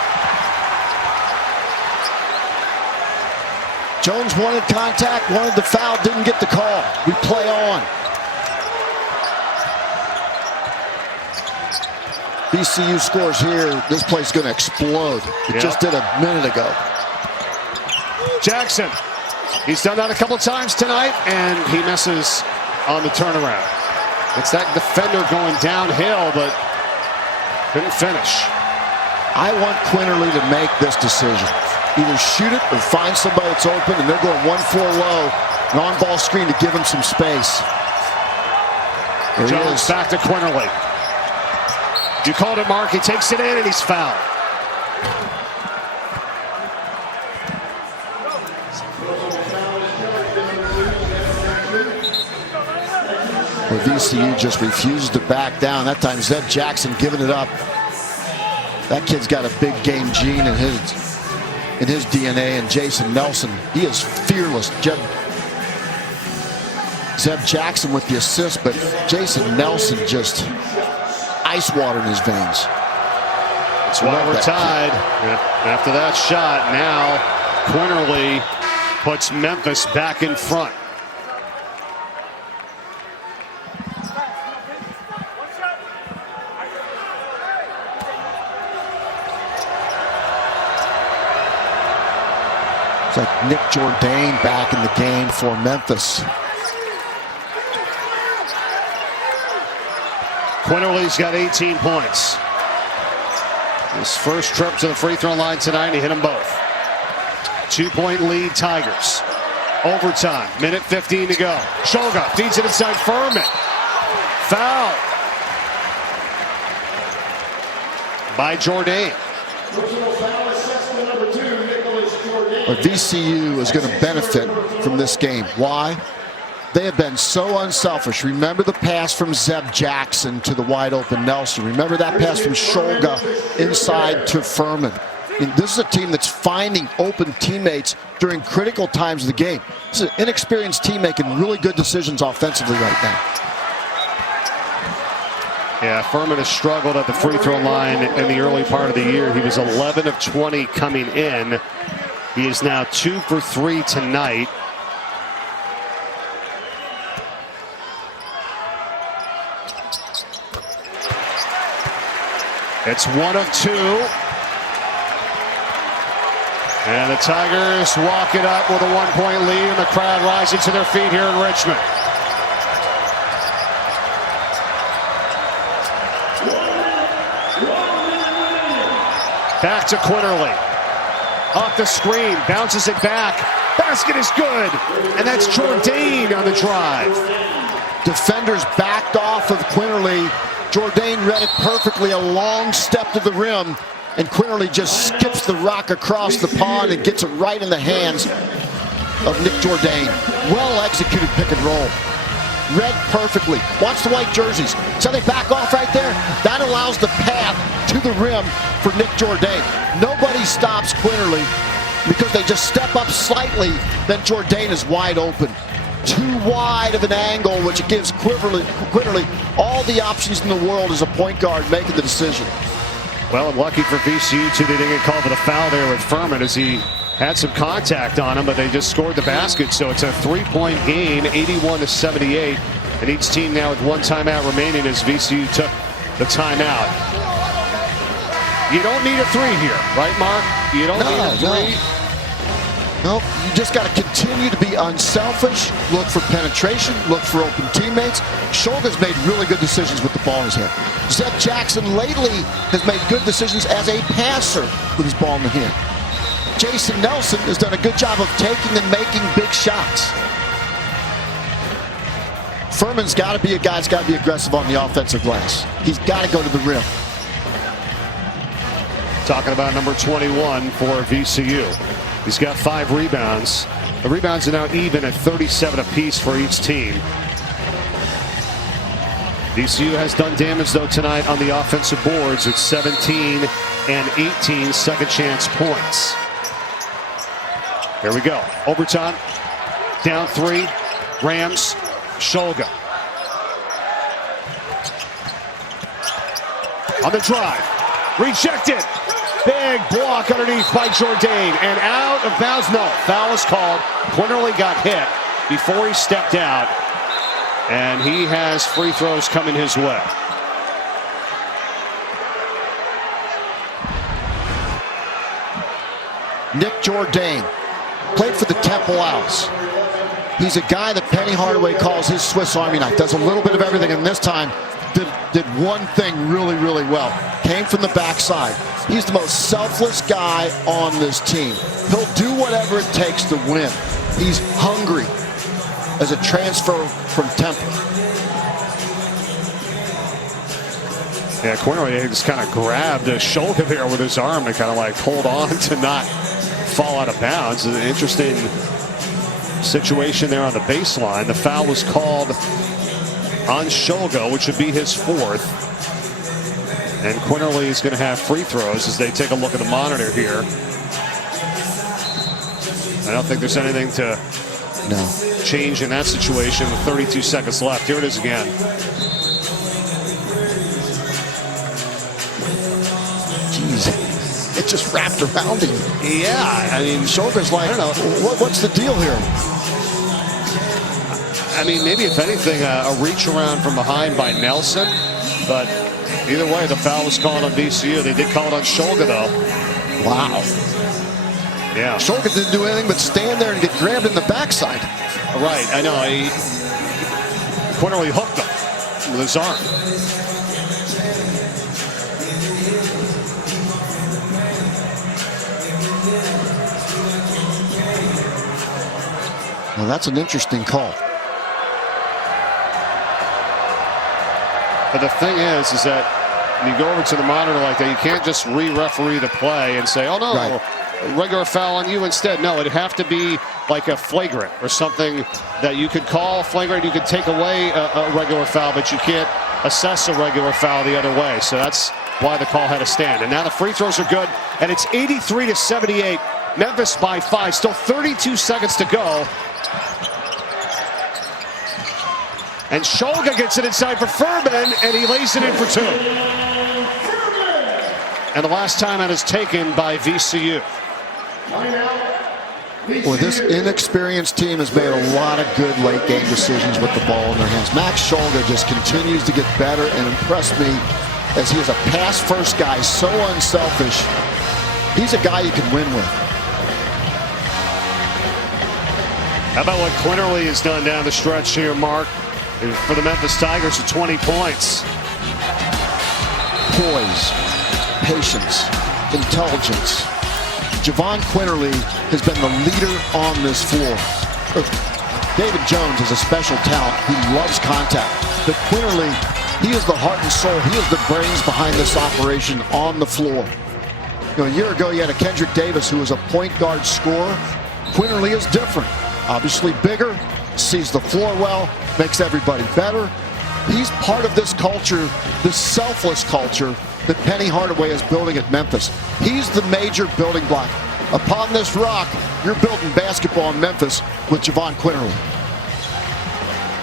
Jones wanted contact, wanted the foul, didn't get the call. We play on. VCU scores here. This play's going to explode. It just did a minute ago. Jackson. He's done that a couple times tonight, and he misses on the turnaround. It's that defender going downhill, but couldn't finish. I want Quinerly to make this decision. Either shoot it or find somebody that's open, and they're going 1-4 low. An on-ball screen to give him some space. There Jones back to Quinerly. You called it, Mark. He takes it in, and he's fouled. Well, VCU just refuses to back down. That time, Zeb Jackson giving it up. That kid's got a big game gene in his DNA, and Jason Nelson, he is fearless. Zeb Jackson with the assist, but Jason Nelson just ice water in his veins. That's why we're tied. After that shot, now Quinerly puts Memphis back in front. It's like Nick Jourdain back in the game for Memphis. Quinerly's got 18 points. His first trip to the free throw line tonight, he hit them both. 2-point lead, Tigers. Overtime, minute 15 to go. Shulga feeds it inside Furman. Foul by Jourdain. But VCU is going to benefit from this game. Why? They have been so unselfish. Remember the pass from Zeb Jackson to the wide open Nelson. Remember that pass from Shulga inside to Furman. And this is a team that's finding open teammates during critical times of the game. This is an inexperienced team making really good decisions offensively right now. Yeah, Furman has struggled at the free throw line in the early part of the year. He was 11 of 20 coming in. He is now 2 for 3 tonight. It's 1 of 2. And the Tigers walk it up with a 1-point lead, and the crowd rising to their feet here in Richmond. Back to Quinerly. Off the screen, bounces it back. Basket is good. And that's Jourdain on the drive. Defenders backed off of Quinerly. Jourdain read it perfectly. A long step to the rim. And Quinerly just skips the rock across the pond and gets it right in the hands of Nick Jourdain. Well executed pick and roll. Read perfectly. Watch the white jerseys. So they back off right there. That allows the path to the rim for Nick Jourdain. Nobody stops Quinerly because they just step up slightly. Then Jourdain is wide open. Too wide of an angle, which gives Quinerly all the options in the world as a point guard making the decision. Well, and lucky for VCU, too, they didn't get called for the foul there with Furman as he had some contact on him, but they just scored the basket. So it's a three-point game, 81-78. And each team now with one timeout remaining as VCU took the timeout. You don't need a three here, right, Mark? You don't need a three. Nope, you just got to continue to be unselfish, look for penetration, look for open teammates. Shulga's made really good decisions with the ball in his hand. Zeb Jackson lately has made good decisions as a passer with his ball in the hand. Jason Nelson has done a good job of taking and making big shots. Furman's got to be a guy that's got to be aggressive on the offensive glass. He's got to go to the rim. Talking about number 21 for VCU. He's got 5 rebounds. The rebounds are now even at 37 apiece for each team. VCU has done damage, though, tonight on the offensive boards with 17 and 18 second chance points. Here we go. Overtime. Down 3. Rams. Shulga. On the drive. Rejected. Big block underneath by Jourdain. And out of bounds. No. Foul is called. Quinerly got hit before he stepped out. And he has free throws coming his way. Nick Jourdain played for the Temple Owls. He's a guy that Penny Hardaway calls his Swiss Army knife. Does a little bit of everything, and this time did one thing really, really well. Came from the backside. He's the most selfless guy on this team. He'll do whatever it takes to win. He's hungry as a transfer from Temple. Yeah, Quinerly just kind of grabbed Shulga there with his arm to kind of like hold on to not fall out of bounds. An interesting situation there on the baseline. The foul was called on Shulga, which would be his 4th. And Quinerly is going to have free throws as they take a look at the monitor here. I don't think there's anything to change in that situation with 32 seconds left. Here it is again. Jeez, it just wrapped around him. Yeah, I mean, Shulga's like, I don't know, what's the deal here? I mean, maybe if anything, a reach around from behind by Nelson, but either way, the foul was called on VCU. They did call it on Shulga, though. Wow. Yeah. Shulga didn't do anything but stand there and get grabbed in the backside. Right, I know. Quinerly hooked him with his arm. Well, that's an interesting call. But the thing is that when you go over to the monitor like that, you can't just re-referee the play and say, oh, no, right, regular foul on you instead. No, it'd have to be like a flagrant or something that you could call flagrant. You could take away a regular foul, but you can't assess a regular foul the other way. So that's why the call had to stand. And now the free throws are good, and it's 83-78. Memphis by 5. Still 32 seconds to go. And Shulga gets it inside for Furman, and he lays it in for 2. And the last timeout is taken by VCU. Well, this inexperienced team has made a lot of good late game decisions with the ball in their hands. Max Shulga just continues to get better and impress me as he is a pass-first guy, so unselfish. He's a guy you can win with. How about what Quinerly has done down the stretch here, Mark? For the Memphis Tigers with 20 points. Poise, patience, intelligence. Jahvon Quinerly has been the leader on this floor. David Jones is a special talent. He loves contact. But Quinerly, he is the heart and soul. He is the brains behind this operation on the floor. You know, a year ago, you had a Kendrick Davis who was a point guard scorer. Quinerly is different. Obviously bigger, sees the floor well, makes everybody better. He's part of this culture, this selfless culture that Penny Hardaway is building at Memphis. He's the major building block. Upon this rock, you're building basketball in Memphis with Jahvon Quinerly.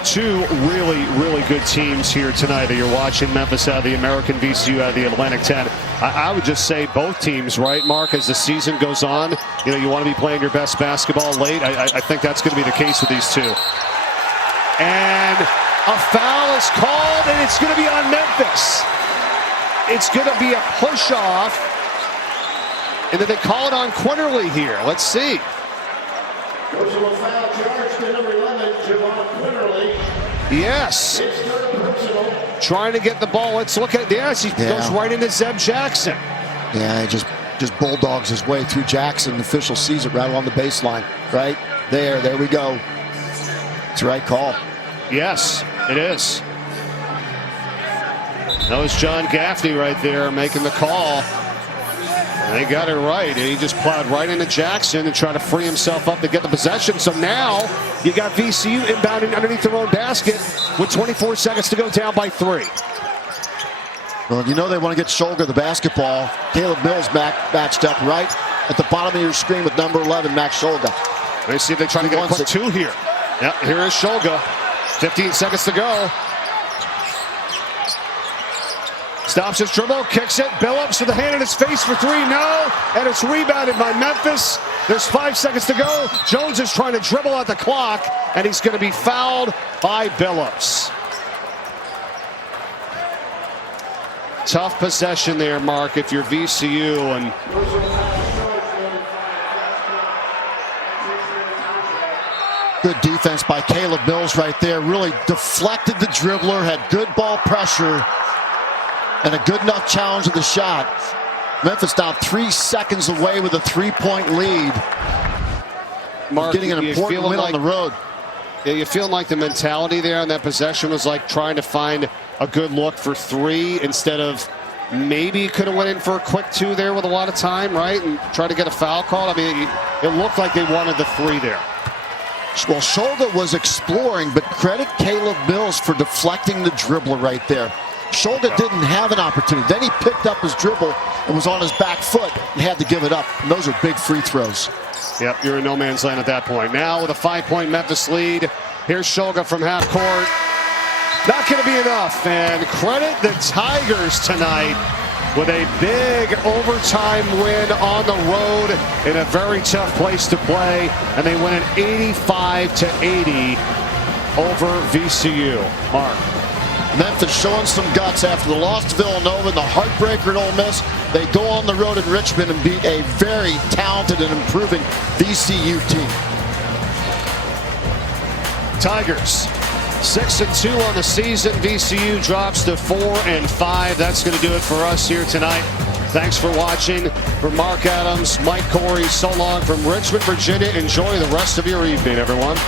Two really, really good teams here tonight that you're watching. Memphis out of the American, VCU out of the Atlantic 10. I would just say both teams, right, Mark, as the season goes on, you know, you want to be playing your best basketball late. I think that's going to be the case with these two. And a foul is called, and it's going to be on Memphis. It's going to be a push-off, and then they call it on Quinerly here. Let's see. Goes to a foul charge to number 11, Jahvon Quinerly. Yes. Trying to get the ball. Let's look at it. Yes, he goes right into Zeb Jackson. Yeah, he just bulldogs his way through Jackson. The official sees it right along the baseline. Right there we go. It's the right call. Yes, it is. That was John Gaffney right there making the call. And they got it right. And he just plowed right into Jackson and tried to free himself up to get the possession. So now you got VCU inbounding underneath their own basket with 24 seconds to go, down by 3. Well, you know they want to get Shulga the basketball. Caleb Mills matched up right at the bottom of your screen with number 11, Max Shulga. Let's see if they try to get a quick 2 here. Yep, here is Shulga. 15 seconds to go. Stops his dribble, kicks it. Billups with a hand in his face for 3. No, and it's rebounded by Memphis. There's 5 seconds to go. Jones is trying to dribble out the clock, and he's going to be fouled by Billups. Tough possession there, Mark, if you're VCU. And good defense by Caleb Mills right there. Really deflected the dribbler, had good ball pressure, and a good enough challenge of the shot. Memphis now 3 seconds away with a 3-point lead. Mark, getting an important win on the road. Yeah, you feel like the mentality there on that possession was like trying to find a good look for 3 instead of maybe could have went in for a quick 2 there with a lot of time, right? And try to get a foul call. I mean, it looked like they wanted the 3 there. Well, Shulga was exploring, but credit Caleb Mills for deflecting the dribbler right there. Shulga didn't have an opportunity. Then he picked up his dribble and was on his back foot and had to give it up. And those are big free throws. Yep, you're in no man's land at that point. Now with a 5-point Memphis lead, here's Shulga from half court. Not going to be enough. And credit the Tigers tonight with a big overtime win on the road in a very tough place to play. And they win it 85-80 over VCU. Mark. Memphis showing some guts after the loss to Villanova and the heartbreaker at Ole Miss. They go on the road in Richmond and beat a very talented and improving VCU team. Tigers 6-2 on the season. VCU drops to 4-5. That's going to do it for us here tonight. Thanks for watching. For Mark Adams, Mike Corey, so long from Richmond, Virginia. Enjoy the rest of your evening, everyone.